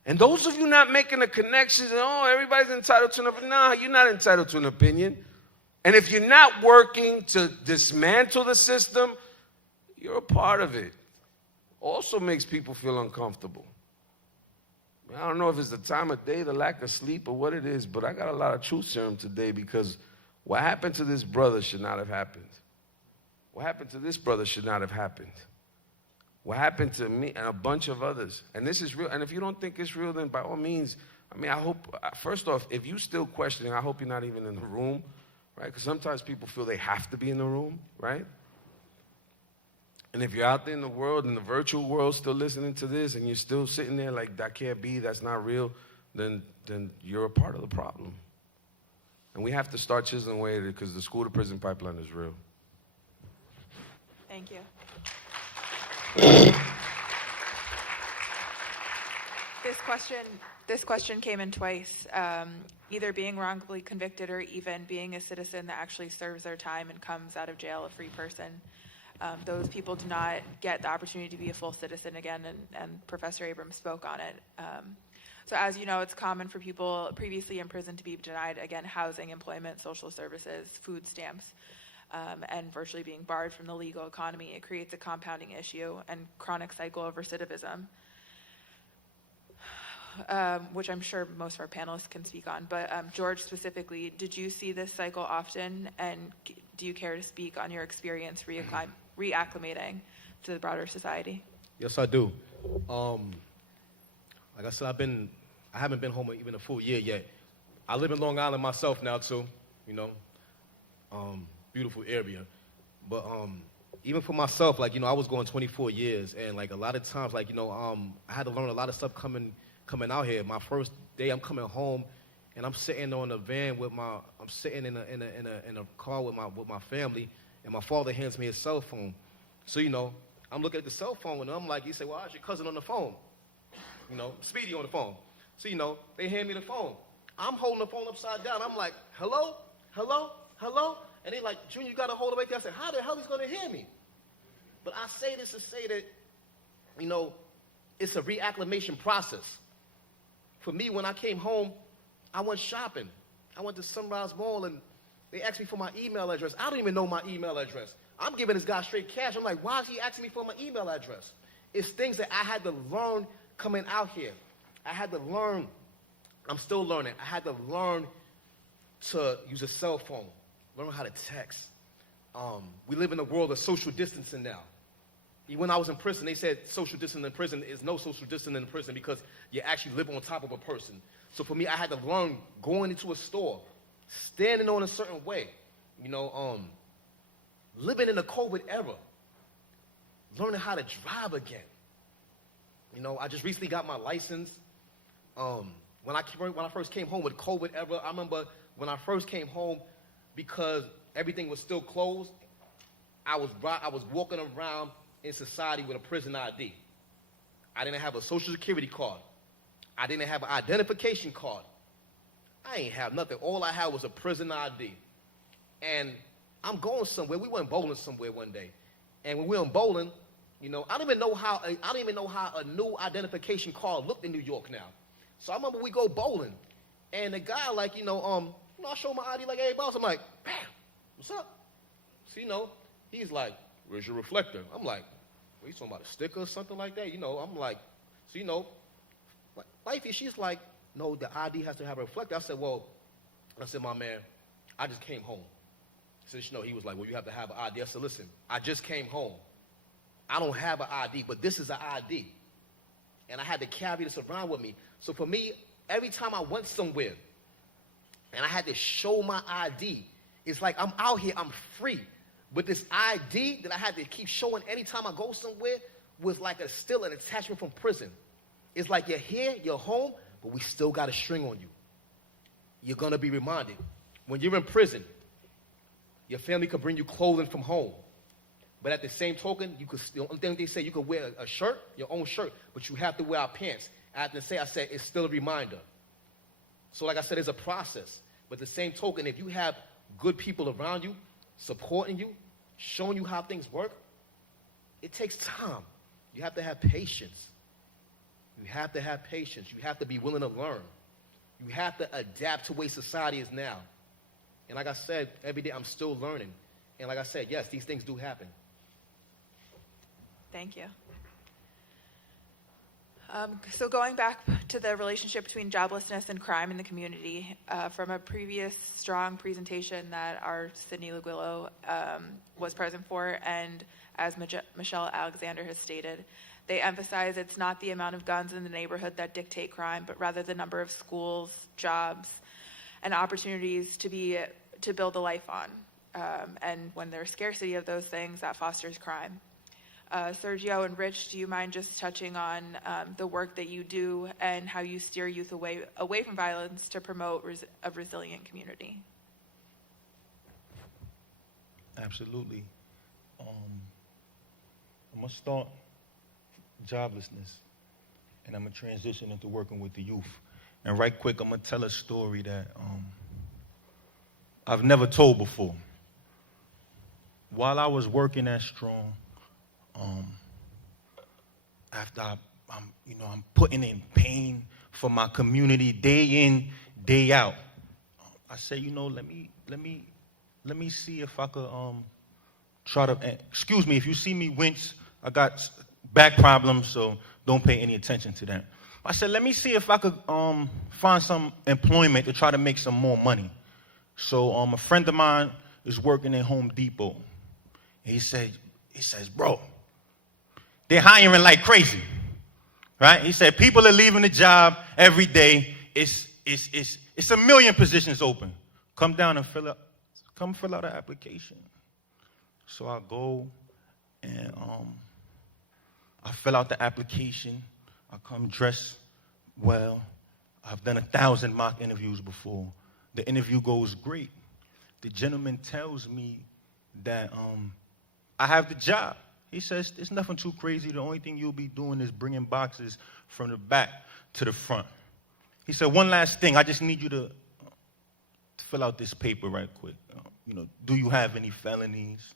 And those of you not making the connections, and oh, everybody's entitled to an opinion. Nah, you're not entitled to an opinion. And if you're not working to dismantle the system, you're a part of it. Also makes people feel uncomfortable. I don't know if it's the time of day, the lack of sleep, or what it is, but I got a lot of truth serum today because what happened to this brother should not have happened. What happened to this brother should not have happened. What happened to me and a bunch of others. And this is real. And if you don't think it's real, then by all means, I mean, I hope, first off, if you're still questioning, I hope you're not even in the room, right? Because sometimes people feel they have to be in the room, right? And if you're out there in the world, in the virtual world, still listening to this, and you're still sitting there like, that can't be, that's not real, then you're a part of the problem. And we have to start chiseling away at it because the school to prison pipeline is real. Thank you. This question came in twice, either being wrongfully convicted or even being a citizen that actually serves their time and comes out of jail a free person. Those people do not get the opportunity to be a full citizen again, and Professor Abrams spoke on it. So as you know, it's common for people previously in prison to be denied, again, housing, employment, social services, food stamps, and virtually being barred from the legal economy. It creates a compounding issue and chronic cycle of recidivism, which I'm sure most of our panelists can speak on. But George specifically, did you see this cycle often, and do you care to speak on your experience reacclimating to the broader society? Yes, I do. Like I said, I haven't been home even a full year yet. I live in Long Island myself now too, you know, beautiful area. But even for myself, like, you know, I was going 24 years, and like a lot of times, like, you know, I had to learn a lot of stuff coming out here. My first day, I'm coming home, and I'm sitting on a van I'm sitting in a car with my family, and my father hands me his cell phone. So, you know, I'm looking at the cell phone, and I'm like, he said, well, how's your cousin on the phone? You know, Speedy on the phone. So, you know, they hand me the phone. I'm holding the phone upside down. I'm like, hello, hello, hello? And they like, Junior, you got to hold it right there. I said, how the hell is he going to hear me? But I say this to say that, you know, it's a reacclimation process. For me, when I came home, I went shopping. I went to Sunrise Mall, and they asked me for my email address. I don't even know my email address. I'm giving this guy straight cash. I'm like, why is he asking me for my email address? It's things that I had to learn coming out here. I had to learn. I'm still learning. I had to learn to use a cell phone, learn how to text. We live in a world of social distancing now. When I was in prison, they said social distancing in prison is no social distancing in prison because you actually live on top of a person. So for me, I had to learn going into a store, standing on a certain way, you know, living in the COVID era, learning how to drive again. You know, I just recently got my license. When I first came home with COVID era, I remember when I first came home, because everything was still closed, I was walking around in society with a prison ID. I didn't have a social security card. I didn't have an identification card. I ain't have nothing. All I had was a prison ID. And I'm going somewhere. We went bowling somewhere one day. And when we went bowling, you know, I don't even know how a new identification card looked in New York now. So I remember we go bowling, and the guy, like, I show my ID like everybody else. I'm like, bam, what's up? So, you know, he's like, where's your reflector? I'm like, what, you talking about a sticker or something like that? You know, I'm like, so, you know, wifey, she's like, no, the ID has to have a reflector. I said, my man, I just came home. So, you know, he was like, well, you have to have an ID. I said, listen, I just came home. I don't have an ID, but this is an ID. And I had to carry this around with me. So for me, every time I went somewhere and I had to show my ID, it's like I'm out here, I'm free. But this ID that I had to keep showing anytime I go somewhere was like still an attachment from prison. It's like you're here, you're home, but we still got a string on you. You're going to be reminded. When you're in prison, your family could bring you clothing from home. But at the same token, the only thing they say, you could wear a shirt, your own shirt, but you have to wear our pants. I said, it's still a reminder. So like I said, it's a process. But the same token, if you have good people around you, supporting you, showing you how things work, it takes time. You have to have patience. You have to have patience. You have to be willing to learn. You have to adapt to the way society is now. And like I said, every day I'm still learning. And like I said, yes, these things do happen. Thank you. So going back to the relationship between joblessness and crime in the community, from a previous strong presentation that our Sydney Laguillo was present for, and as Michelle Alexander has stated, they emphasize it's not the amount of guns in the neighborhood that dictate crime, but rather the number of schools, jobs, and opportunities to build a life on. And when there's scarcity of those things, that fosters crime. Sergio and Rich, do you mind just touching on the work that you do and how you steer youth away from violence to promote a resilient community? Absolutely. I'm going to start joblessness, and I'm going to transition into working with the youth. And right quick, I'm going to tell a story that I've never told before. While I was working at Strong, after I'm putting in pain for my community day in, day out, I say, let me see if I could try to. Excuse me, if you see me wince, I got back problems, so don't pay any attention to that. I said, let me see if I could find some employment to try to make some more money. So a friend of mine is working at Home Depot. And he says, bro, they're hiring like crazy, right? He said, people are leaving the job every day. It's 1 million positions open. Come down and fill out an application. So I go and I fill out the application. I come dressed well. I've done 1,000 mock interviews before. The interview goes great. The gentleman tells me that I have the job. He says, it's nothing too crazy. The only thing you'll be doing is bringing boxes from the back to the front. He said, one last thing. I just need you to fill out this paper right quick. Do you have any felonies?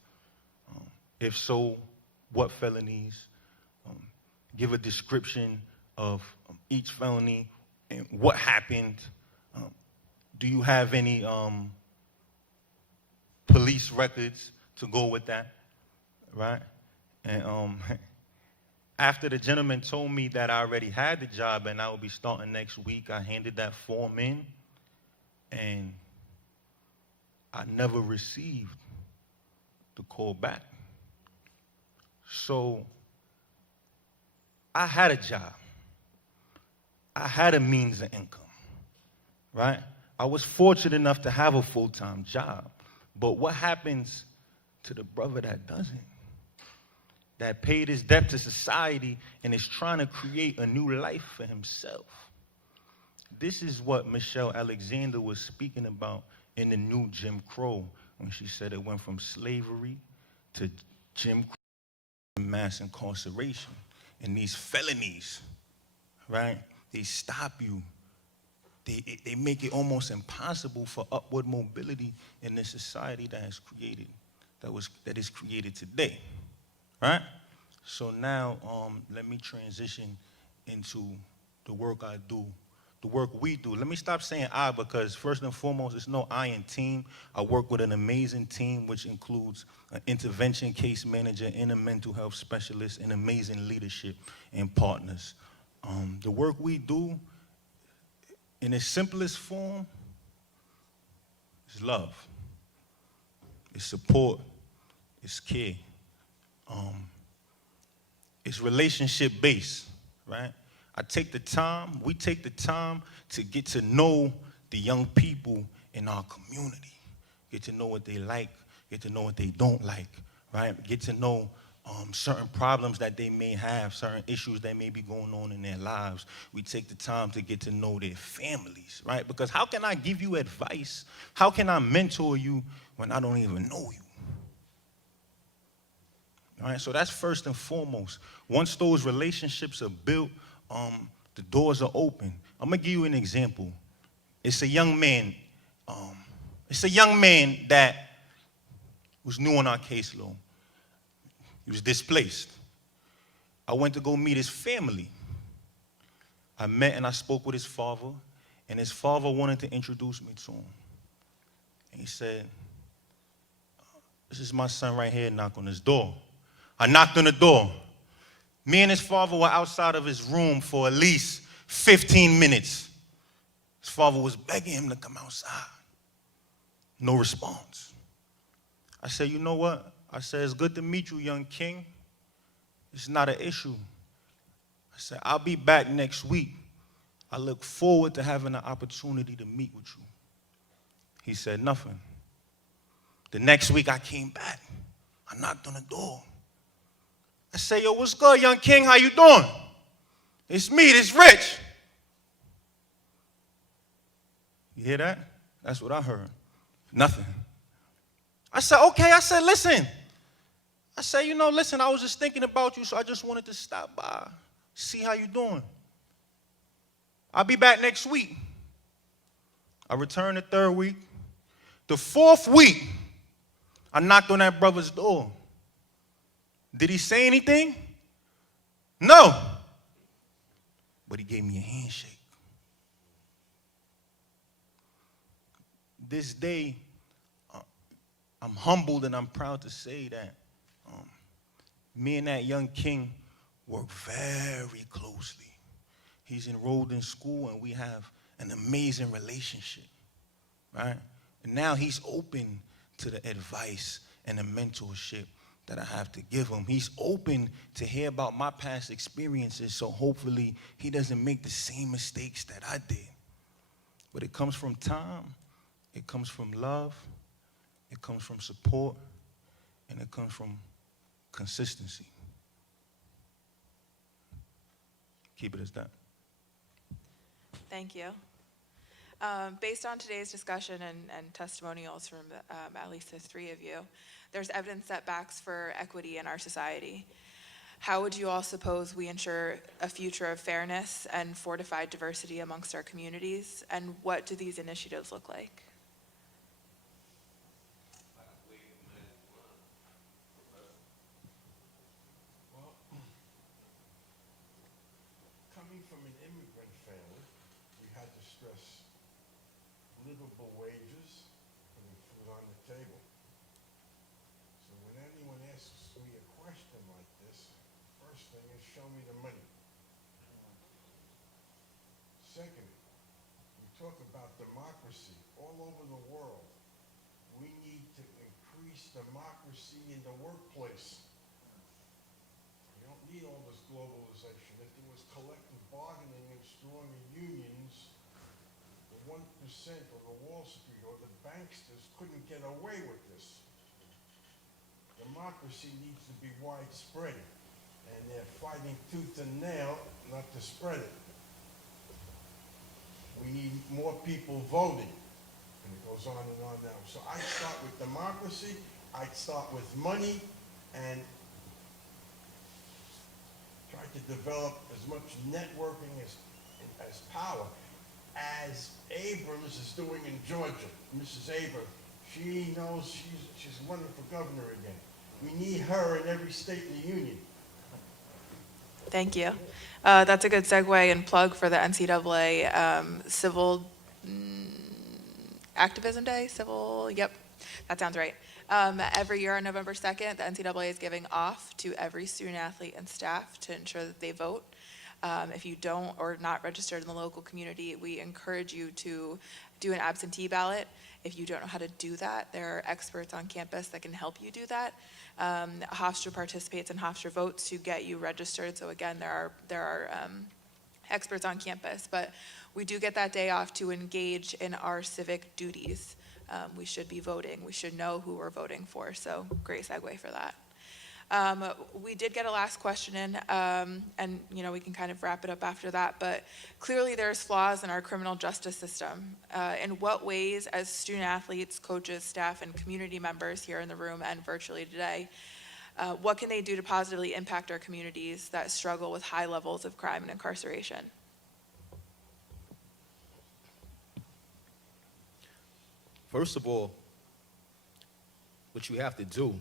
If so, what felonies? Give a description of each felony and what happened. Do you have any police records to go with that, right? And after the gentleman told me that I already had the job and I would be starting next week, I handed that form in, and I never received the call back. So I had a job. I had a means of income, right? I was fortunate enough to have a full-time job. But what happens to the brother that doesn't? That paid his debt to society and is trying to create a new life for himself. This is what Michelle Alexander was speaking about in the new Jim Crow, when she said it went from slavery to Jim Crow and mass incarceration. And these felonies, right, they stop you. They make it almost impossible for upward mobility in this society that is created today, right? So now let me transition into the work I do, the work we do. Let me stop saying I, because first and foremost, it's no I in team. I work with an amazing team, which includes an intervention case manager and a mental health specialist and amazing leadership and partners. The work we do, in its simplest form, is love, it's support, it's care, it's relationship-based, right? We take the time to get to know the young people in our community, get to know what they like, get to know what they don't like, right? Get to know certain problems that they may have, certain issues that may be going on in their lives. We take the time to get to know their families, right? Because how can I give you advice? How can I mentor you when I don't even know you? All right, so that's first and foremost. Once those relationships are built, the doors are open. I'm gonna give you an example. It's a young man. It's a young man that was new on our caseload. He was displaced. I went to go meet his family. I met and I spoke with his father, and his father wanted to introduce me to him. And he said, "This is my son right here, knock on his door." I knocked on the door. Me and his father were outside of his room for at least 15 minutes. His father was begging him to come outside. No response. I said, "You know what?" I said, "It's good to meet you, young king. It's not an issue." I said, "I'll be back next week. I look forward to having the opportunity to meet with you." He said nothing. The next week I came back. I knocked on the door. I said, "Yo, what's good, young king? How you doing?" "It's me, it's Rich." You hear that? That's what I heard. Nothing. I said, "Okay." I said, "Listen." I said, "Listen, I was just thinking about you, so I just wanted to stop by, see how you doing. I'll be back next week." I returned the third week. The fourth week, I knocked on that brother's door. Did he say anything? No. But he gave me a handshake. This day, I'm humbled and I'm proud to say that me and that young king work very closely. He's enrolled in school and we have an amazing relationship, right? And now he's open to the advice and the mentorship that I have to give him. He's open to hear about my past experiences, so hopefully he doesn't make the same mistakes that I did. But it comes from time, it comes from love, it comes from support, and it comes from consistency. Keep it as that. Thank you. Based on today's discussion and testimonials from at least the three of you, there's evidence that backs for equity in our society. How would you all suppose we ensure a future of fairness and fortified diversity amongst our communities? And what do these initiatives look like? Coming from an immigrant family, we had to stress livable wages, putting food on the table. So when anyone asks me a question like this, first thing is show me the money. Second, we talk about democracy all over the world. We need to increase democracy in the workplace. We don't need all this globalization. If there was collective bargaining and stronger unions, the 1% or the Wall Street or the banksters couldn't get away with this. Democracy needs to be widespread, and they're fighting tooth and nail not to spread it. We need more people voting, and it goes on and on now. So I'd start with democracy, I'd start with money, and try to develop as much networking as power as Abrams is doing in Georgia. Mrs. Abrams, she knows she's running for governor again. We need her in every state in the union. Thank you. That's a good segue and plug for the NCAA Civil Activism Day. Yep, that sounds right. Every year on November 2nd, the NCAA is giving off to every student athlete and staff to ensure that they vote. If you don't or not registered in the local community, we encourage you to do an absentee ballot. If you don't know how to do that, there are experts on campus that can help you do that. Hofstra participates in Hofstra Votes to get you registered. So again, there are experts on campus, but we do get that day off to engage in our civic duties. We should be voting. We should know who we're voting for. So great segue for that. We did get a last question in, and we can kind of wrap it up after that. But clearly, there's flaws in our criminal justice system. In what ways, as student athletes, coaches, staff, and community members here in the room and virtually today, what can they do to positively impact our communities that struggle with high levels of crime and incarceration? First of all, what you have to do,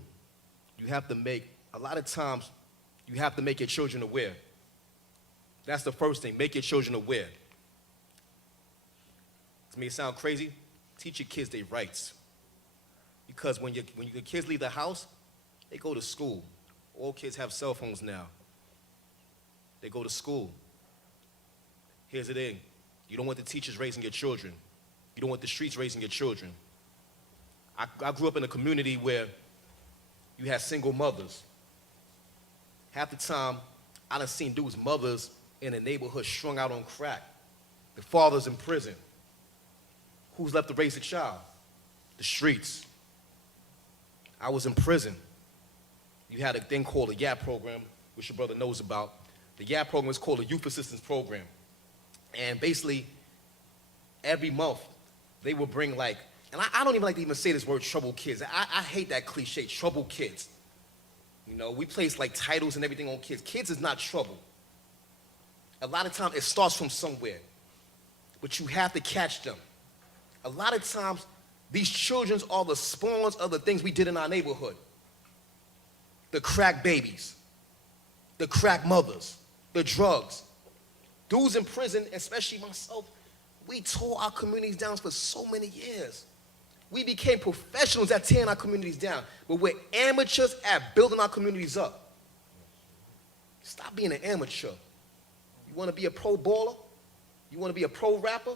a lot of times, you have to make your children aware. That's the first thing, make your children aware. This may sound crazy, teach your kids their rights. Because when your kids leave the house, they go to school. All kids have cell phones now. They go to school. Here's the thing, you don't want the teachers raising your children. You don't want the streets raising your children. I grew up in a community where you had single mothers. Half the time, I done seen dudes' mothers in the neighborhood strung out on crack. The father's in prison. Who's left to raise the child? The streets. I was in prison. You had a thing called a YAP program, which your brother knows about. The YAP program is called a Youth Assistance Program. And basically, every month, they would bring and I don't even like to even say this word, troubled kids. I hate that cliche, troubled kids. We place titles and everything on kids. Kids is not trouble. A lot of times it starts from somewhere, but you have to catch them. A lot of times these children are the spawns of the things we did in our neighborhood. The crack babies, the crack mothers, the drugs. Dudes in prison, especially myself, we tore our communities down for so many years. We became professionals at tearing our communities down, but we're amateurs at building our communities up. Stop being an amateur. You want to be a pro baller? You want to be a pro rapper?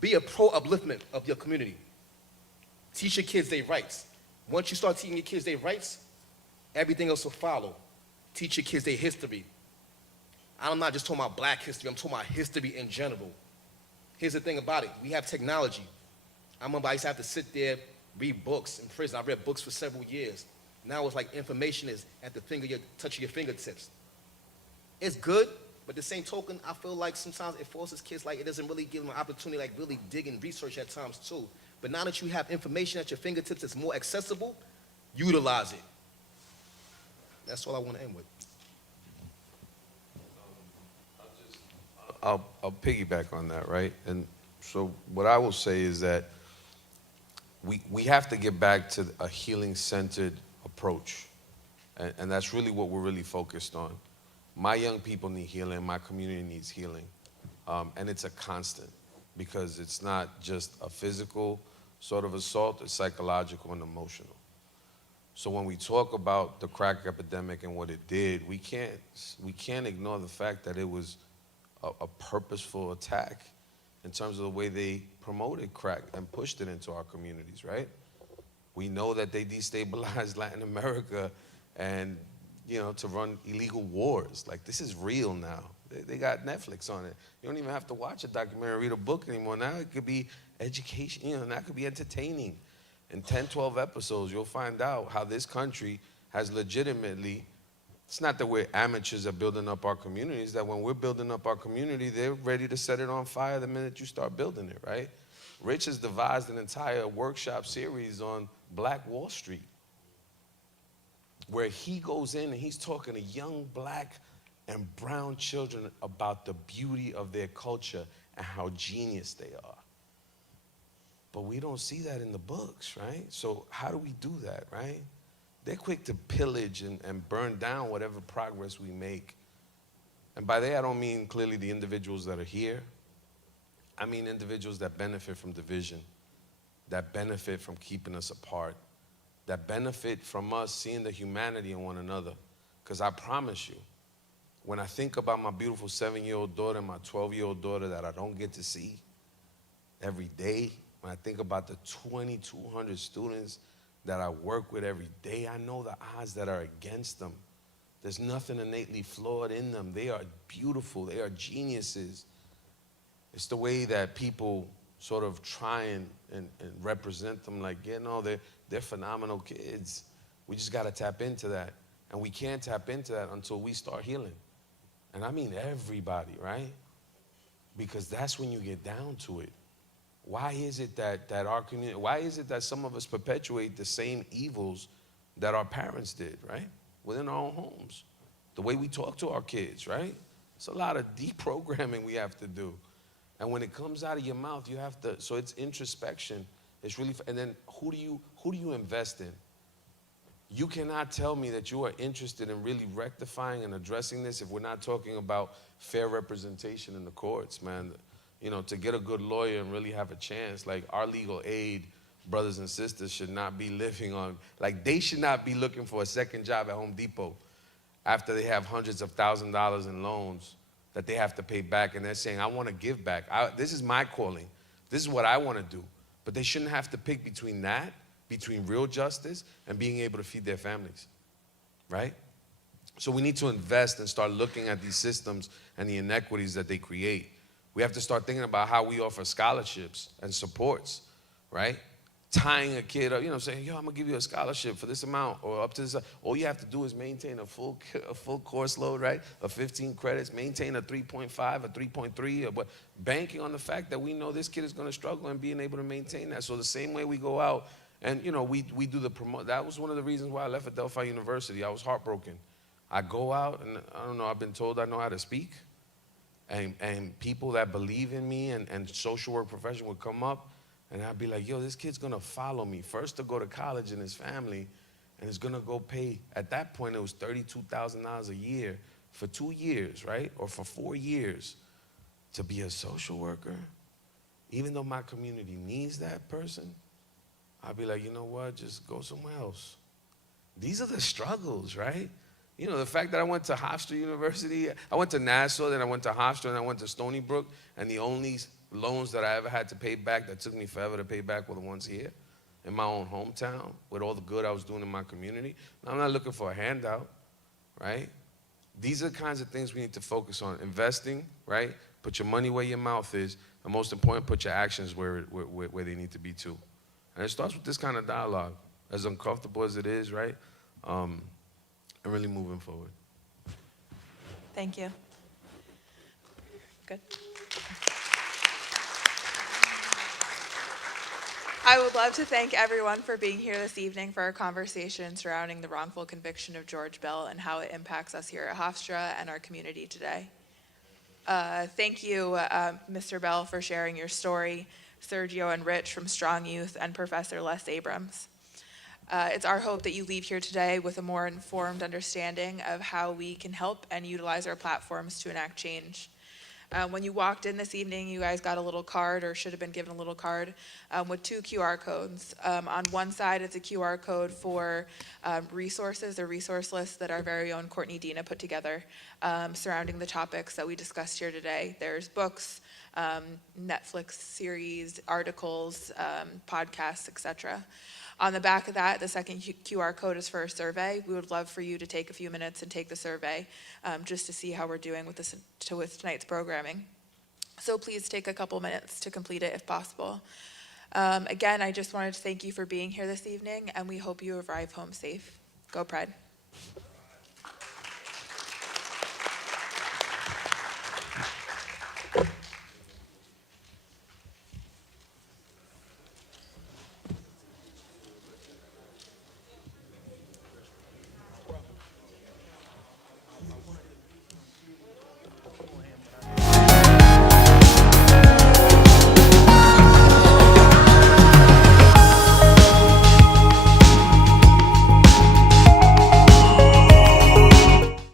Be a pro upliftment of your community. Teach your kids their rights. Once you start teaching your kids their rights, everything else will follow. Teach your kids their history. I'm not just talking about black history, I'm talking about history in general. Here's the thing about it, we have technology. I remember I used to have to sit there, read books in prison. I read books for several years. Now it's like information is at the touch of your fingertips. It's good, but the same token, I feel like sometimes it forces kids, it doesn't really give them an opportunity, really dig and research at times too. But now that you have information at your fingertips that's more accessible, utilize it. That's all I want to end with. I'll piggyback on that, right? And so what I will say is that we have to get back to a healing-centered approach. And that's really what we're really focused on. My young people need healing. My community needs healing. And it's a constant because it's not just a physical sort of assault, it's psychological and emotional. So when we talk about the crack epidemic and what it did, we can't ignore the fact that it was a purposeful attack in terms of the way they promoted crack and pushed it into our communities, right? We know that they destabilized Latin America and, to run illegal wars. This is real now. They got Netflix on it. You don't even have to watch a documentary or read a book anymore. Now it could be education, that could be entertaining. In 10, 12 episodes, you'll find out how this country has legitimately, it's not that we're amateurs at building up our communities, that when we're building up our community, they're ready to set it on fire the minute you start building it, right? Rich has devised an entire workshop series on Black Wall Street, where he goes in and he's talking to young black and brown children about the beauty of their culture and how genius they are. But we don't see that in the books, right? So how do we do that, right? They're quick to pillage and burn down whatever progress we make. And by that, I don't mean clearly the individuals that are here. I mean individuals that benefit from division, that benefit from keeping us apart, that benefit from us seeing the humanity in one another. Because I promise you, when I think about my beautiful 7-year-old daughter and my 12-year-old daughter that I don't get to see every day, when I think about the 2,200 students that I work with every day, I know the odds that are against them. There's nothing innately flawed in them. They are beautiful. They are geniuses. It's the way that people sort of try and represent them they're phenomenal kids. We just got to tap into that. And we can't tap into that until we start healing. And I mean everybody, right? Because that's when you get down to it. Why is it that our community, why is it that some of us perpetuate the same evils that our parents did, right? Within our own homes. The way we talk to our kids, right? It's a lot of deprogramming we have to do. And when it comes out of your mouth, you have to, so it's introspection. It's really, and then who do you invest in? You cannot tell me that you are interested in really rectifying and addressing this if we're not talking about fair representation in the courts, man. You know, to get a good lawyer and really have a chance, like our legal aid brothers and sisters should not be living on, like they should not be looking for a second job at Home Depot after they have hundreds of $1,000s in loans that they have to pay back, and they're saying, I want to give back. This is my calling. This is what I want to do. But they shouldn't have to pick between that, between real justice and being able to feed their families, right? So we need to invest and start looking at these systems and the inequities that they create. We have to start thinking about how we offer scholarships and supports, right? Tying a kid up, you know, saying, yo, I'm gonna give you a scholarship for this amount or up to this. All you have to do is maintain a full course load, right? Of 15 credits, maintain a 3.5, a 3.3, but banking on the fact that we know this kid is gonna struggle and being able to maintain that. So the same way we go out and, you know, we do the promote. That was one of the reasons why I left at Delphi University. I was heartbroken. I go out and I don't know, I've been told I know how to speak. And people that believe in me and social work profession would come up and I'd be like, yo, this kid's gonna follow me. First to go to college and his family, and is gonna go pay, at that point it was $32,000 a year for 2 years, right? Or for 4 years to be a social worker. Even though my community needs that person, I'd be like, you know what, just go somewhere else. These are the struggles, right? You know, the fact that I went to Hofstra University, I went to Nassau, then I went to Hofstra, and I went to Stony Brook, and the only loans that I ever had to pay back that took me forever to pay back were the ones here in my own hometown with all the good I was doing in my community. Now, I'm not looking for a handout, right? These are the kinds of things we need to focus on. Investing, right? Put your money where your mouth is, and most important, put your actions where they need to be too. And it starts with this kind of dialogue, as uncomfortable as it is, right? And really moving forward. Thank you. Good. I would love to thank everyone for being here this evening for our conversation surrounding the wrongful conviction of George Bell and how it impacts us here at Hofstra and our community today. Thank you, Mr. Bell, for sharing your story, Sergio and Rich from Strong Youth, and Professor Les Abrams. It's our hope that you leave here today with a more informed understanding of how we can help and utilize our platforms to enact change. When you walked in this evening, you guys got a little card, or should have been given a little card, with 2 QR codes. On one side, it's a QR code for resources, a resource list that our very own Courtney Dina put together surrounding the topics that we discussed here today. There's books, Netflix series, articles, podcasts, etc. On the back of that, the second QR code is for a survey. We would love for you to take a few minutes and take the survey just to see how we're doing with tonight's programming. So please take a couple minutes to complete it if possible. Again, I just wanted to thank you for being here this evening, and we hope you arrive home safe. Go Pride.